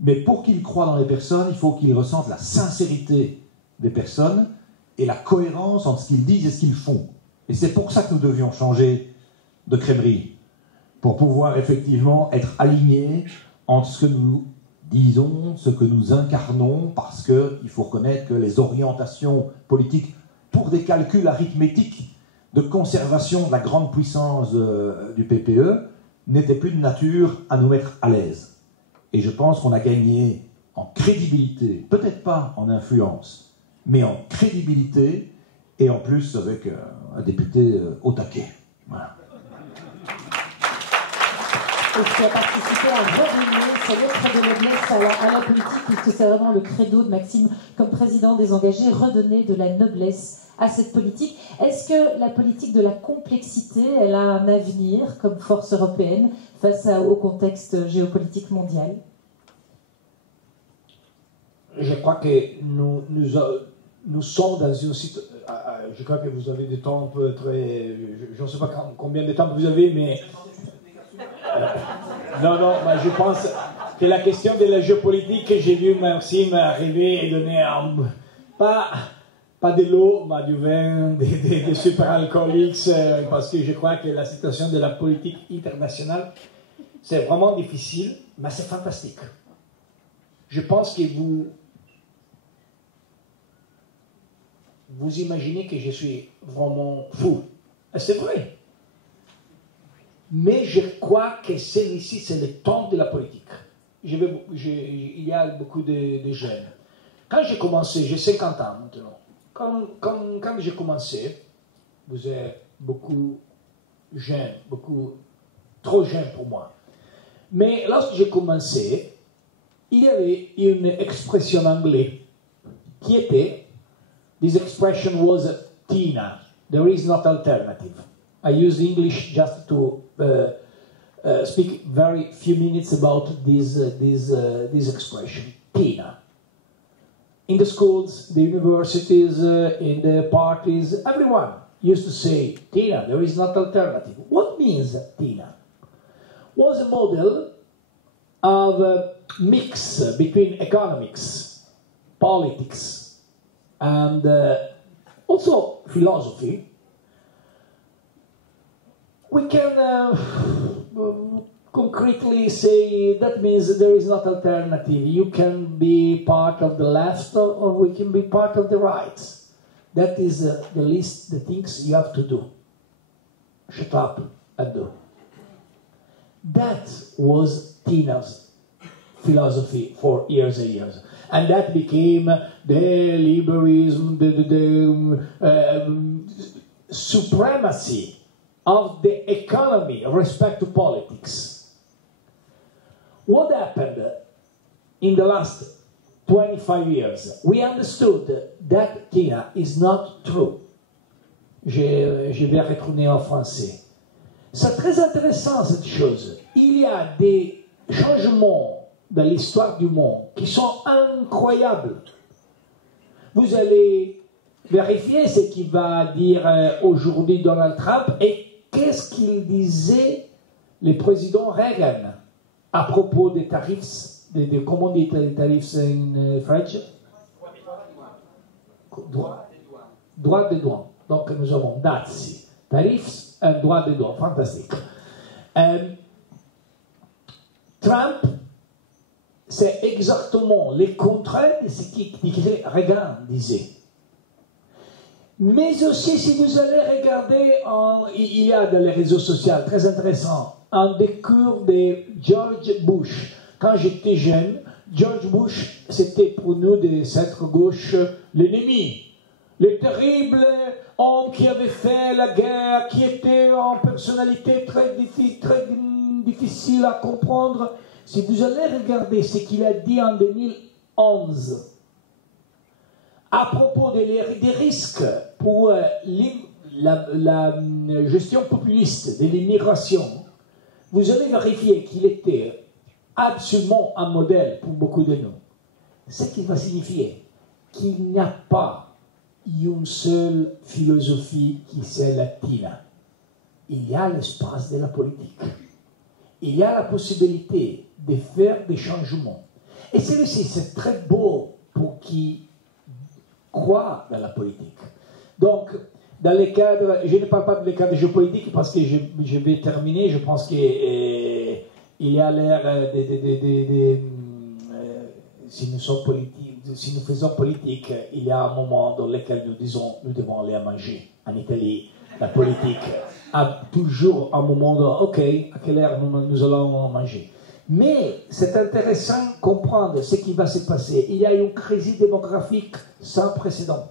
Mais pour qu'ils croient dans les personnes, il faut qu'ils ressentent la sincérité des personnes et la cohérence entre ce qu'ils disent et ce qu'ils font. Et c'est pour ça que nous devions changer de crèmerie, pour pouvoir effectivement être alignés entre ce que nous disons, ce que nous incarnons, parce qu'il faut reconnaître que les orientations politiques, pour des calculs arithmétiques de conservation de la grande puissance du PPE, n'étaient plus de nature à nous mettre à l'aise. Et je pense qu'on a gagné en crédibilité, peut-être pas en influence, mais en crédibilité, et en plus avec un député au taquet. Voilà. qui a participé à redonner sa lettre de noblesse à la politique, puisque c'est vraiment le credo de Maxime comme président des engagés, redonner de la noblesse à cette politique. Est-ce que la politique de la complexité, elle a un avenir comme force européenne face au contexte géopolitique mondial? Je crois que nous sommes dans une situation. Je crois que vous avez du temps très. Je ne sais pas combien de temps vous avez, mais. Non, mais je pense que la question de la géopolitique, j'ai vu Maxime arriver et donner pas de l'eau, mais du vin, des super-alcooliques, parce que je crois que la situation de la politique internationale, c'est vraiment difficile, mais c'est fantastique. Je pense que vous imaginez que je suis vraiment fou. Et c'est vrai. Mais je crois que celui-ci, c'est le temps de la politique. Il y a beaucoup de jeunes. Quand j'ai commencé, j'ai 50 ans maintenant. Quand j'ai commencé, vous êtes beaucoup jeunes, trop jeunes pour moi. Mais lorsque j'ai commencé, il y avait une expression anglaise qui était, this expression was Tina, there is not alternative. I use English just to speak very few minutes about this expression, Tina. In the schools, the universities, in the parties, everyone used to say, Tina, there is not alternative. What means Tina? Was a model of a mix between economics, politics, and also philosophy. We can concretely say that means there is not alternative. You can be part of the left or we can be part of the right. That is the list, the things you have to do. Shut up and do. That was Tina's philosophy for years and years. And that became the liberalism, the supremacy of the economy with respect to politics. What happened in the last 25 years? We understood that Tina is not true. Je vais retourner en français. C'est très intéressant cette chose. Il y a des changements dans l'histoire du monde qui sont incroyables. Vous allez vérifier ce qu'il va dire aujourd'hui Donald Trump et qu'est-ce qu'il disait le président Reagan à propos des tarifs, comment on dit les tarifs en French? Droit de douane. Donc nous avons dazi, tarifs et droit de douane. Fantastique. Trump, c'est exactement le contraire de ce que Reagan disait. Mais aussi, si vous allez regarder, il y a dans les réseaux sociaux, très intéressant, un discours de George Bush. Quand j'étais jeune, George Bush, c'était pour nous de centre-gauche l'ennemi. Le terrible homme qui avait fait la guerre, qui était en personnalité très difficile à comprendre. Si vous allez regarder ce qu'il a dit en 2011, à propos des risques pour la gestion populiste de l'immigration, vous allez vérifier qu'il était absolument un modèle pour beaucoup de nous. Ce qui va signifier qu'il n'y a pas une seule philosophie qui c'est la Tina. Il y a l'espace de la politique. Il y a la possibilité de faire des changements. Et celui-ci, c'est très beau pour qui croit dans la politique. Donc, dans les cadres, je ne parle pas de les cadres géopolitiques parce que je vais terminer, je pense qu'il y a l'air si nous faisons politique, il y a un moment dans lequel nous disons nous devons aller à manger. En Italie, la politique a toujours un moment de ok, à quelle heure nous allons manger. Mais c'est intéressant de comprendre ce qui va se passer. Il y a une crise démographique sans précédent.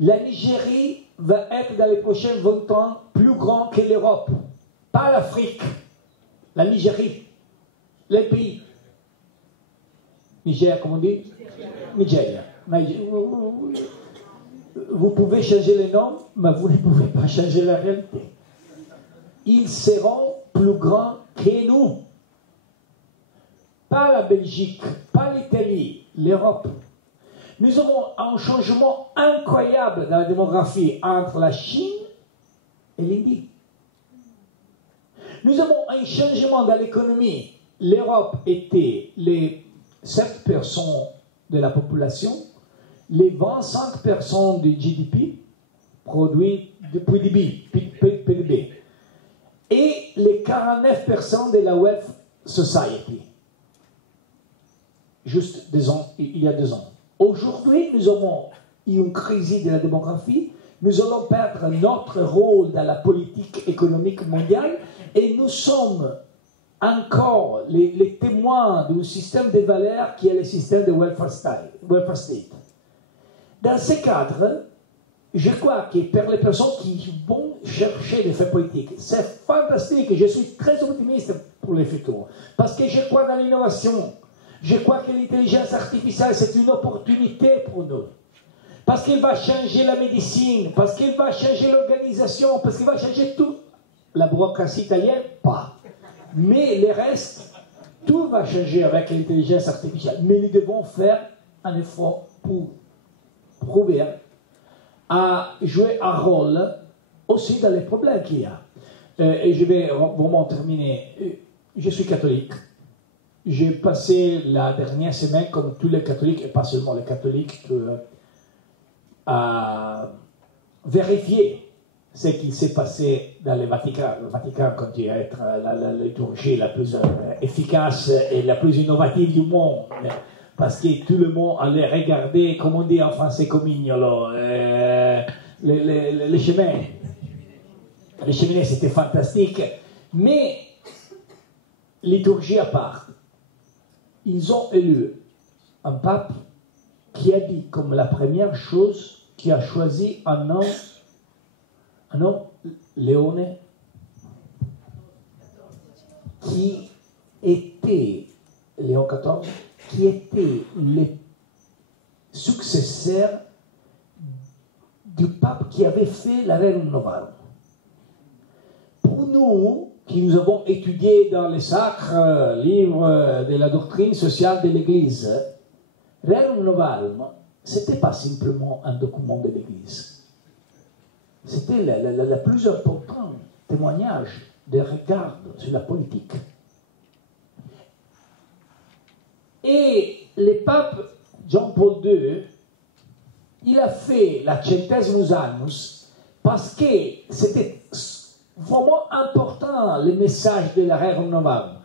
La Nigérie va être dans les prochains 20 ans plus grande que l'Europe, pas l'Afrique. la Nigérie, les pays. Niger, comme on dit? Nigeria. Vous pouvez changer les noms, mais vous ne pouvez pas changer la réalité. Ils seront plus grands que nous. Pas la Belgique, pas l'Italie, l'Europe. Nous avons un changement incroyable dans la démographie entre la Chine et l'Indie. Nous avons un changement dans l'économie. L'Europe était les 7% de la population, les 25% du GDP, produit de PDB, et les 49% de la Wealth Society. Juste il y a 2 ans. Aujourd'hui, nous avons eu une crise de la démographie. Nous allons perdre notre rôle dans la politique économique mondiale et nous sommes encore les témoins d'un système de valeurs qui est le système de welfare state. Dans ce cadre, je crois que pour les personnes qui vont chercher des faits politiques, c'est fantastique. Je suis très optimiste pour le futur parce que je crois dans l'innovation. Je crois que l'intelligence artificielle, c'est une opportunité pour nous. Parce qu'il va changer la médecine, parce qu'il va changer l'organisation, parce qu'il va changer tout. La bureaucratie italienne, pas. Mais le reste, tout va changer avec l'intelligence artificielle. Mais nous devons faire un effort pour prouver à jouer un rôle aussi dans les problèmes qu'il y a. Et je vais vraiment terminer. Je suis catholique. J'ai passé la dernière semaine, comme tous les catholiques, et pas seulement les catholiques, à vérifier ce qui s'est passé dans le Vatican. Le Vatican continue à être la liturgie la plus efficace et la plus innovative du monde. Parce que tout le monde allait regarder, comme on dit en français, comignolo, les cheminées. Les cheminées, c'était fantastique. Mais, liturgie à part, ils ont élu un pape qui a dit comme la première chose, qui a choisi un homme, Léone, qui était, Léon XIV, qui était le successeur du pape qui avait fait la Rerum Novarum. Pour nous, qui nous avons étudié dans les sacres livres de la doctrine sociale de l'Église, Rerum Novarum, ce n'était pas simplement un document de l'Église. C'était le plus important témoignage de regard sur la politique. Et le pape Jean-Paul II, il a fait la Centesimus Annus parce que c'était vraiment important le message de la Rerum Novarum.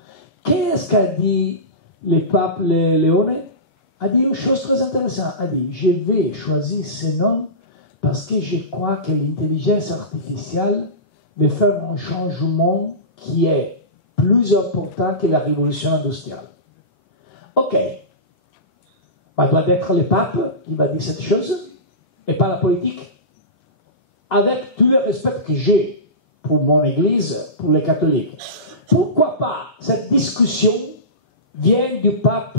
Qu'est-ce qu'a dit le pape Léone? A dit une chose très intéressante. A dit, je vais choisir ce nom parce que je crois que l'intelligence artificielle va faire un changement qui est plus important que la révolution industrielle. Ok. Ça doit être le pape qui va dire cette chose et pas la politique. Avec tout le respect que j'ai pour mon Église, pour les catholiques. Pourquoi pas cette discussion vient du pape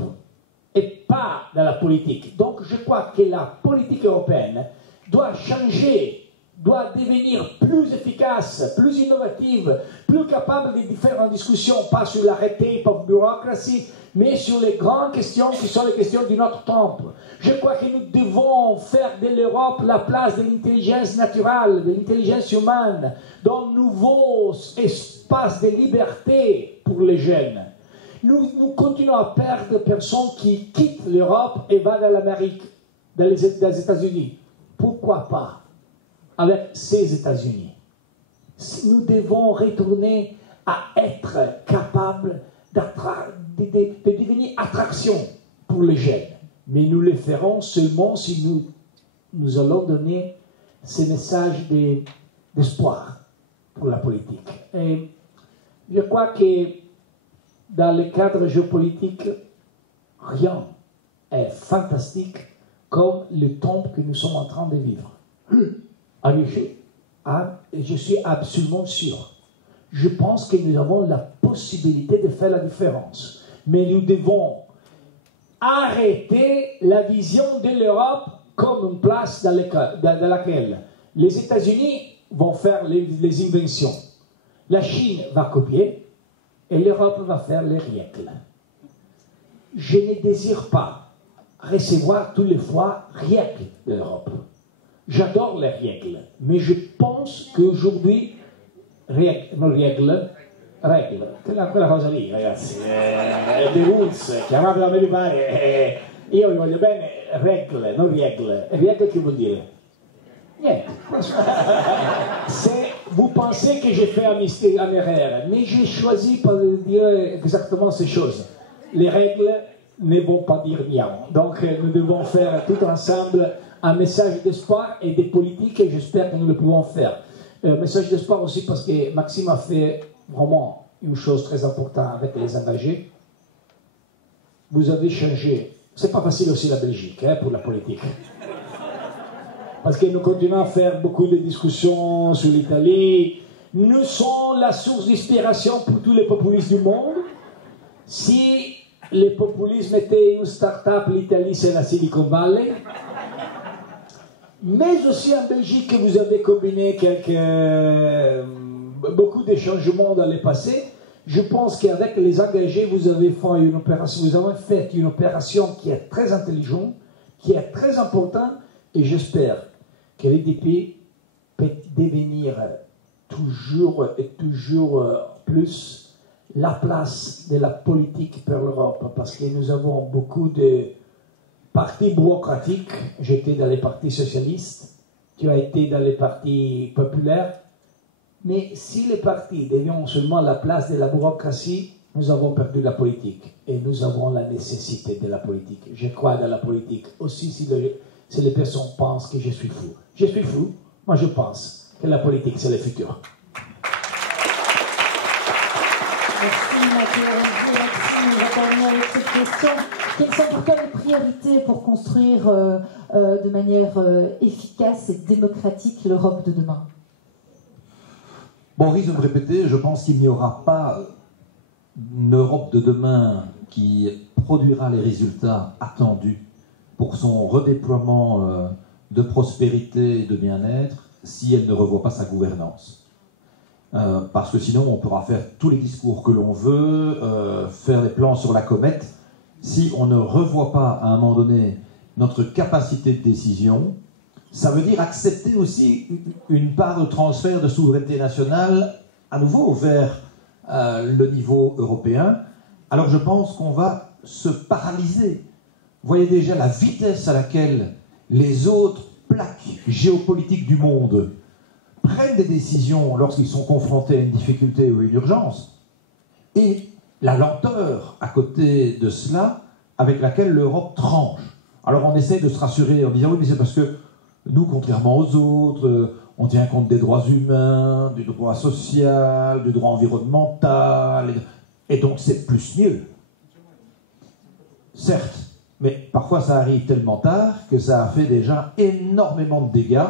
et pas dans la politique. Donc je crois que la politique européenne doit changer, doit devenir plus efficace, plus innovative, plus capable de faire une discussion, pas sur l'arrêté par bureaucratie, mais sur les grandes questions qui sont les questions de notre temps. Je crois que nous devons faire de l'Europe la place de l'intelligence naturelle, de l'intelligence humaine, d'un nouveau espace de liberté pour les jeunes. Nous continuons à perdre des personnes qui quittent l'Europe et vont dans l'Amérique, dans les États-Unis. Pourquoi pas avec ces États-Unis? Nous devons retourner à être capables de devenir attraction pour les jeunes. Mais nous le ferons seulement si nous allons donner ce message d'espoir pour la politique. Et je crois que dans le cadre géopolitique, rien est fantastique comme le temps que nous sommes en train de vivre. Je suis absolument sûr. Je pense que nous avons la possibilité de faire la différence. Mais nous devons arrêter la vision de l'Europe comme une place dans laquelle les États-Unis vont faire les inventions. La Chine va copier et l'Europe va faire les règles. Je ne désire pas recevoir toutes les fois règles de l'Europe. J'adore les règles, mais je pense qu'aujourd'hui, règles, quella cosa lì, ragazzi, the rules, chiamatela come vi pare, io vi voglio bene, règles, non règles. Règles che vuol dire? Niente. Vous pensez que j'ai fait un erreur, mais j'ai choisi pas de dire exactement ces choses. Les règles ne vont pas dire rien. Donc nous devons faire tout ensemble un message d'espoir et de politique, et j'espère que nous le pouvons faire. Message d'espoir aussi parce que Maxime a fait vraiment une chose très importante avec les engagés. Vous avez changé. C'est pas facile aussi la Belgique pour la politique. Parce que nous continuons à faire beaucoup de discussions sur l'Italie. Nous sommes la source d'inspiration pour tous les populistes du monde. Si le populisme était une start-up, l'Italie c'est la Silicon Valley. Mais aussi en Belgique, vous avez combiné beaucoup de changements dans le passé. Je pense qu'avec les engagés, vous avez fait une opération qui est très intelligente, qui est très importante, et j'espère que l'IDP peut devenir toujours et toujours plus la place de la politique pour l'Europe, parce que nous avons beaucoup de partis bureaucratiques. J'étais dans les partis socialistes, tu as été dans les partis populaires, mais si les partis deviennent seulement la place de la bureaucratie, nous avons perdu la politique, et nous avons la nécessité de la politique. Je crois dans la politique, aussi si les personnes pensent que je suis fou. Je suis fou, moi je pense que la politique c'est le futur. Merci Mathieu. Maxime, on va terminer avec cette question. Quelles sont pour toi les priorités pour construire de manière efficace et démocratique l'Europe de demain? Bon, on risque de me répéter, je pense qu'il n'y aura pas une Europe de demain qui produira les résultats attendus pour son redéploiement de prospérité et de bien-être si elle ne revoit pas sa gouvernance. Parce que sinon, on pourra faire tous les discours que l'on veut, faire des plans sur la comète. Si on ne revoit pas à un moment donné notre capacité de décision, ça veut dire accepter aussi une part de transfert de souveraineté nationale à nouveau vers le niveau européen. Alors je pense qu'on va se paralyser. Vous voyez déjà la vitesse à laquelle les autres plaques géopolitiques du monde prennent des décisions lorsqu'ils sont confrontés à une difficulté ou à une urgence, et la lenteur à côté de cela avec laquelle l'Europe tranche. Alors on essaie de se rassurer en disant oui, mais c'est parce que nous, contrairement aux autres, on tient compte des droits humains, du droit social, du droit environnemental, et donc c'est plus mieux. Certes, mais parfois ça arrive tellement tard que ça a fait déjà énormément de dégâts.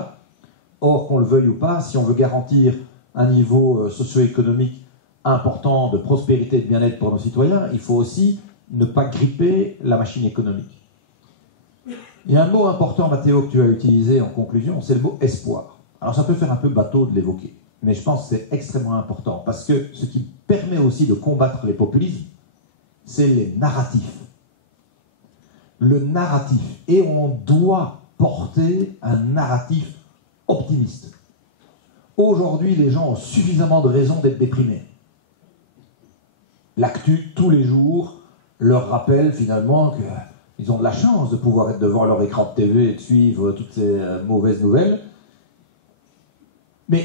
Or, qu'on le veuille ou pas, si on veut garantir un niveau socio-économique important de prospérité et de bien-être pour nos citoyens, il faut aussi ne pas gripper la machine économique. Il y a un mot important, Matteo, que tu as utilisé en conclusion, c'est le mot espoir. Alors ça peut faire un peu bateau de l'évoquer, mais je pense que c'est extrêmement important, parce que ce qui permet aussi de combattre les populismes, c'est les narratifs. Le narratif. Et on doit porter un narratif optimiste. Aujourd'hui, les gens ont suffisamment de raisons d'être déprimés. L'actu, tous les jours, leur rappelle finalement qu'ils ont de la chance de pouvoir être devant leur écran de TV et de suivre toutes ces mauvaises nouvelles. Mais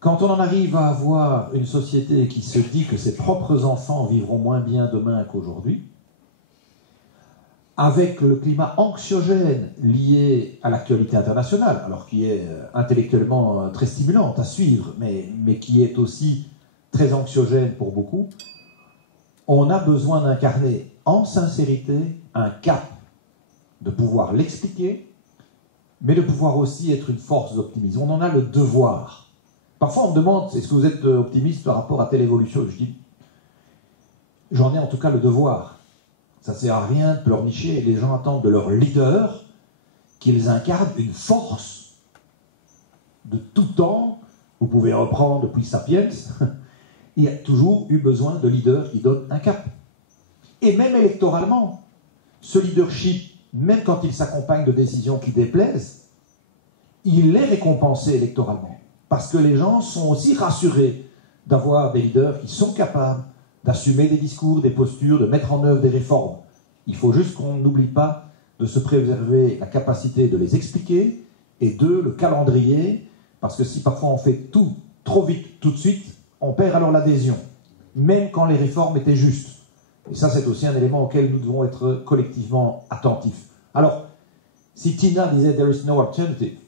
quand on en arrive à avoir une société qui se dit que ses propres enfants vivront moins bien demain qu'aujourd'hui, avec le climat anxiogène lié à l'actualité internationale, alors qui est intellectuellement très stimulante à suivre, mais qui est aussi très anxiogène pour beaucoup, on a besoin d'incarner en sincérité un cap, de pouvoir l'expliquer, mais de pouvoir aussi être une force d'optimisme. On en a le devoir. Parfois on me demande, est-ce que vous êtes optimiste par rapport à telle évolution? Je dis, j'en ai en tout cas le devoir. Ça ne sert à rien de pleurnicher. Les gens attendent de leurs leaders qu'ils incarnent une force de tout temps. Vous pouvez reprendre depuis Sapiens. Il y a toujours eu besoin de leaders qui donnent un cap. Et même électoralement, ce leadership, même quand il s'accompagne de décisions qui déplaisent, il est récompensé électoralement. Parce que les gens sont aussi rassurés d'avoir des leaders qui sont capables d'assumer des discours, des postures, de mettre en œuvre des réformes. Il faut juste qu'on n'oublie pas de se préserver la capacité de les expliquer et le calendrier, parce que si parfois on fait tout trop vite, tout de suite, on perd alors l'adhésion, même quand les réformes étaient justes. Et ça, c'est aussi un élément auquel nous devons être collectivement attentifs. Alors, si Tina disait « there is no alternative »,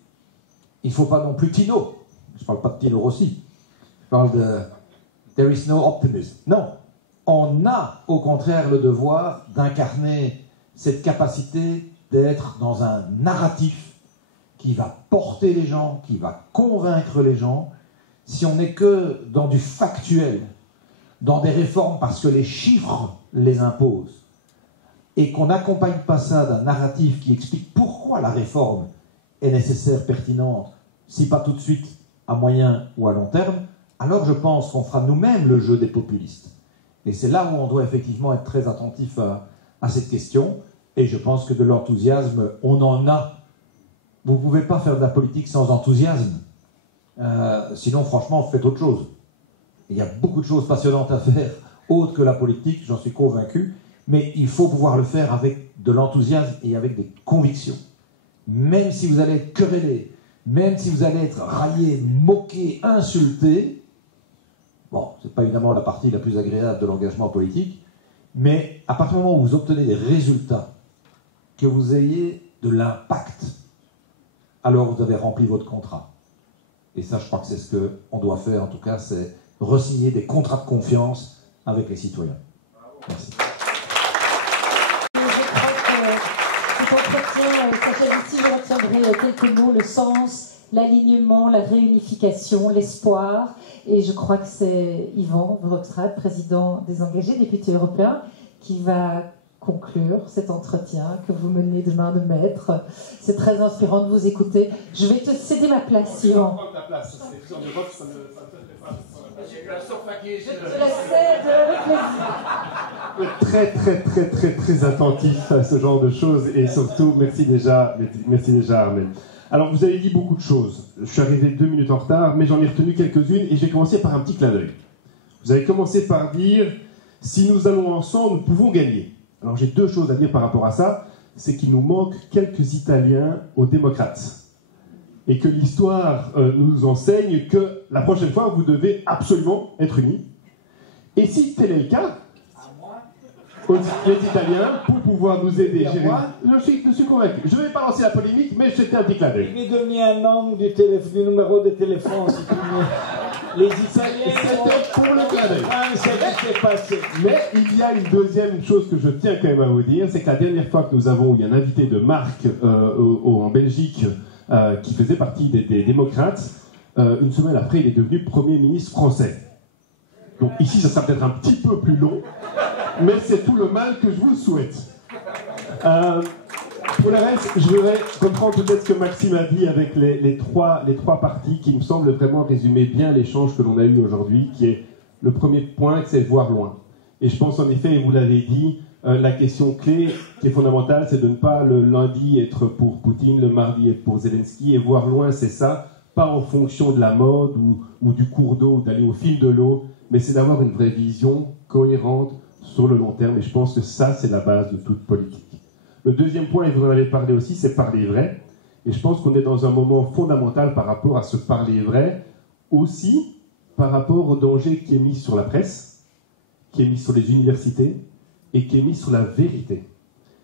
il ne faut pas non plus Tino. Je ne parle pas de Tino Rossi. Je parle de « there is no optimism ». Non, on a au contraire le devoir d'incarner cette capacité d'être dans un narratif qui va porter les gens, qui va convaincre les gens. Si on n'est que dans du factuel, dans des réformes parce que les chiffres les imposent, et qu'on n'accompagne pas ça d'un narratif qui explique pourquoi la réforme est nécessaire, pertinente, si pas tout de suite, à moyen ou à long terme, alors je pense qu'on fera nous-mêmes le jeu des populistes. Et c'est là où on doit effectivement être très attentif à cette question, et je pense que de l'enthousiasme, on en a. Vous ne pouvez pas faire de la politique sans enthousiasme. Sinon, franchement, faites autre chose. Il y a beaucoup de choses passionnantes à faire, autres que la politique, j'en suis convaincu, mais il faut pouvoir le faire avec de l'enthousiasme et avec des convictions. Même si vous allez être querellé, même si vous allez être raillé, moqué, insulté, bon, c'est pas évidemment la partie la plus agréable de l'engagement politique, mais à partir du moment où vous obtenez des résultats, que vous ayez de l'impact, alors vous avez rempli votre contrat. Et ça, je crois que c'est ce qu'on doit faire, en tout cas, c'est re-signer des contrats de confiance avec les citoyens. Merci. Je crois que cet entretien s'achève ici. Je retiendrai quelques mots, le sens, l'alignement, la réunification, l'espoir. Et je crois que c'est Yvan Verhofstadt, président des Engagés, député européen, qui va conclure cet entretien que vous menez de main de maître. C'est très inspirant de vous écouter. Je vais te céder ma place, Yvan. Je la cède avec plaisir. Très attentif à ce genre de choses, et surtout merci déjà Armel. Alors vous avez dit beaucoup de choses. Je suis arrivé 2 minutes en retard, mais j'en ai retenu quelques-unes, et j'ai commencé par un petit clin d'œil. Vous avez commencé par dire si nous allons ensemble, nous pouvons gagner. Alors j'ai 2 choses à dire par rapport à ça. C'est qu'il nous manque quelques Italiens aux démocrates. Et que l'histoire nous enseigne que la prochaine fois, vous devez absolument être unis. Et si tel est le cas, les Italiens, pour pouvoir nous aider, je suis convaincu. Je ne vais pas lancer la polémique, mais c'était un petit clin d'œil. Je vais donner un nom du numéro de téléphone, si tu veux. Les Italiens, c'était pour le clin d'œil. C'est qui s'est passé. Mais il y a une deuxième chose que je tiens quand même à vous dire, c'est que la dernière fois que nous avons eu un invité de marque en Belgique, qui faisait partie des démocrates, une semaine après, il est devenu Premier ministre français. Donc ici, ça sera peut-être un petit peu plus long, mais c'est tout le mal que je vous souhaite. Pour le reste, je voudrais reprendre peut-être ce que Maxime a dit avec les trois parties qui me semblent vraiment résumer bien l'échange que l'on a eu aujourd'hui, qui est le premier point, c'est voir loin. Et je pense en effet, et vous l'avez dit, la question clé qui est fondamentale, c'est de ne pas le lundi être pour Poutine, le mardi être pour Zelensky, et voir loin, c'est ça, pas en fonction de la mode ou du cours d'eau, d'aller au fil de l'eau, mais c'est d'avoir une vraie vision cohérente sur le long terme, et je pense que ça, c'est la base de toute politique. Le deuxième point, et vous en avez parlé aussi, c'est parler vrai, et je pense qu'on est dans un moment fondamental par rapport à ce parler vrai, aussi par rapport au danger qui est mis sur la presse, qui est mis sur les universités, et qui est mis sur la vérité.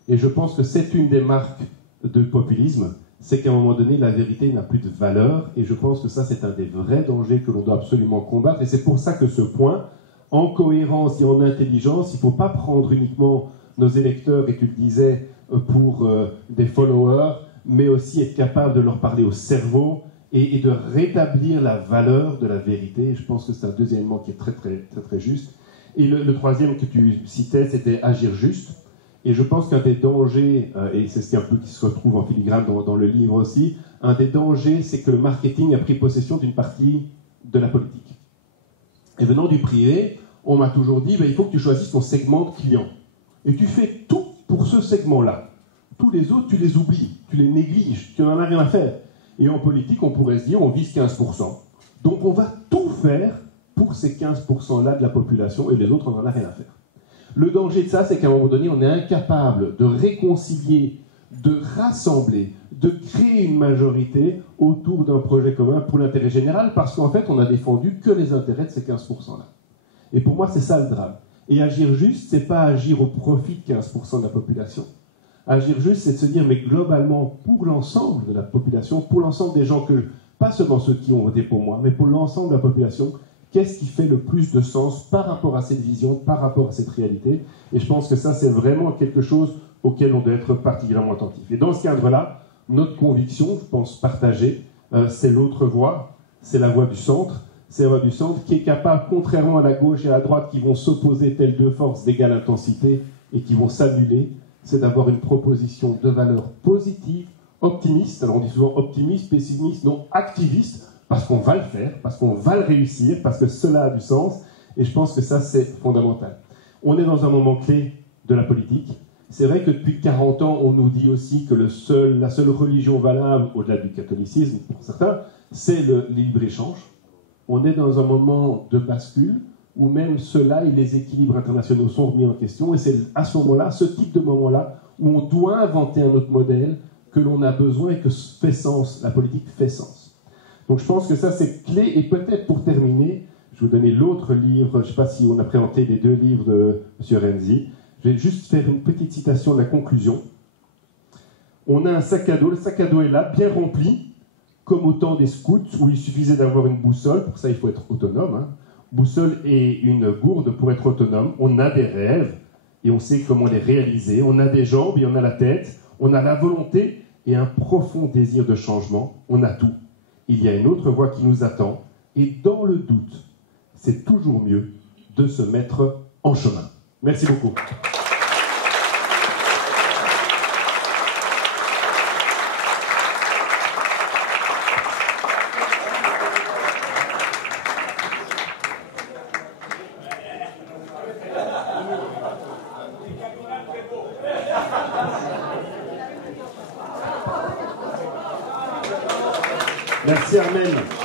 Et je pense que c'est une des marques de populisme, c'est qu'à un moment donné, la vérité n'a plus de valeur, et je pense que ça, c'est un des vrais dangers que l'on doit absolument combattre, et c'est pour ça que ce point, en cohérence et en intelligence, il ne faut pas prendre uniquement nos électeurs, et tu le disais, pour des followers, mais aussi être capable de leur parler au cerveau, et de rétablir la valeur de la vérité. Et je pense que c'est un deuxième élément qui est très juste. Et le troisième que tu citais, c'était agir juste. Et je pense qu'un des dangers, et c'est ce un peu qui se retrouve en filigrane dans le livre aussi, un des dangers, c'est que le marketing a pris possession d'une partie de la politique. Et venant du privé, on m'a toujours dit, il faut que tu choisisses ton segment de clients. Et tu fais tout pour ce segment-là. Tous les autres, tu les oublies, tu les négliges, tu n'en as rien à faire. Et en politique, on pourrait se dire, on vise 15%. Donc on va tout faire pour ces 15%-là de la population, et les autres, on n'en a rien à faire. Le danger de ça, c'est qu'à un moment donné, on est incapable de réconcilier, de rassembler, de créer une majorité autour d'un projet commun pour l'intérêt général, parce qu'en fait, on a défendu que les intérêts de ces 15%-là. Et pour moi, c'est ça le drame. Et agir juste, c'est pas agir au profit de 15% de la population. Agir juste, c'est de se dire, mais globalement, pour l'ensemble de la population, pour l'ensemble des gens pas seulement ceux qui ont voté pour moi, mais pour l'ensemble de la population, qu'est-ce qui fait le plus de sens par rapport à cette vision, par rapport à cette réalité? Et je pense que ça, c'est vraiment quelque chose auquel on doit être particulièrement attentif. Et dans ce cadre-là, notre conviction, je pense partagée, c'est l'autre voie, c'est la voie du centre. C'est la voie du centre qui est capable, contrairement à la gauche et à la droite, qui vont s'opposer telles deux forces d'égale intensité et qui vont s'annuler, c'est d'avoir une proposition de valeur positive, optimiste. Alors on dit souvent optimiste, pessimiste, non, activiste, parce qu'on va le faire, parce qu'on va le réussir, parce que cela a du sens, et je pense que ça, c'est fondamental. On est dans un moment clé de la politique. C'est vrai que depuis 40 ans, on nous dit aussi que la seule religion valable, au-delà du catholicisme pour certains, c'est le libre-échange. On est dans un moment de bascule, où même cela et les équilibres internationaux sont remis en question, et c'est à ce moment-là, ce type de moment-là, où on doit inventer un autre modèle, que l'on a besoin et que fait sens, la politique fait sens. Donc je pense que ça c'est clé, et peut-être pour terminer, je vais vous donner l'autre livre, je ne sais pas si on a présenté les deux livres de M. Renzi, je vais juste faire une petite citation de la conclusion. On a un sac à dos, le sac à dos est là, bien rempli, comme au temps des scouts, où il suffisait d'avoir une boussole, pour ça il faut être autonome, hein. Boussole et une gourde pour être autonome. On a des rêves, et on sait comment les réaliser, on a des jambes et on a la tête, on a la volonté et un profond désir de changement, on a tout. Il y a une autre voie qui nous attend, et dans le doute, c'est toujours mieux de se mettre en chemin. Merci beaucoup. Merci Armel.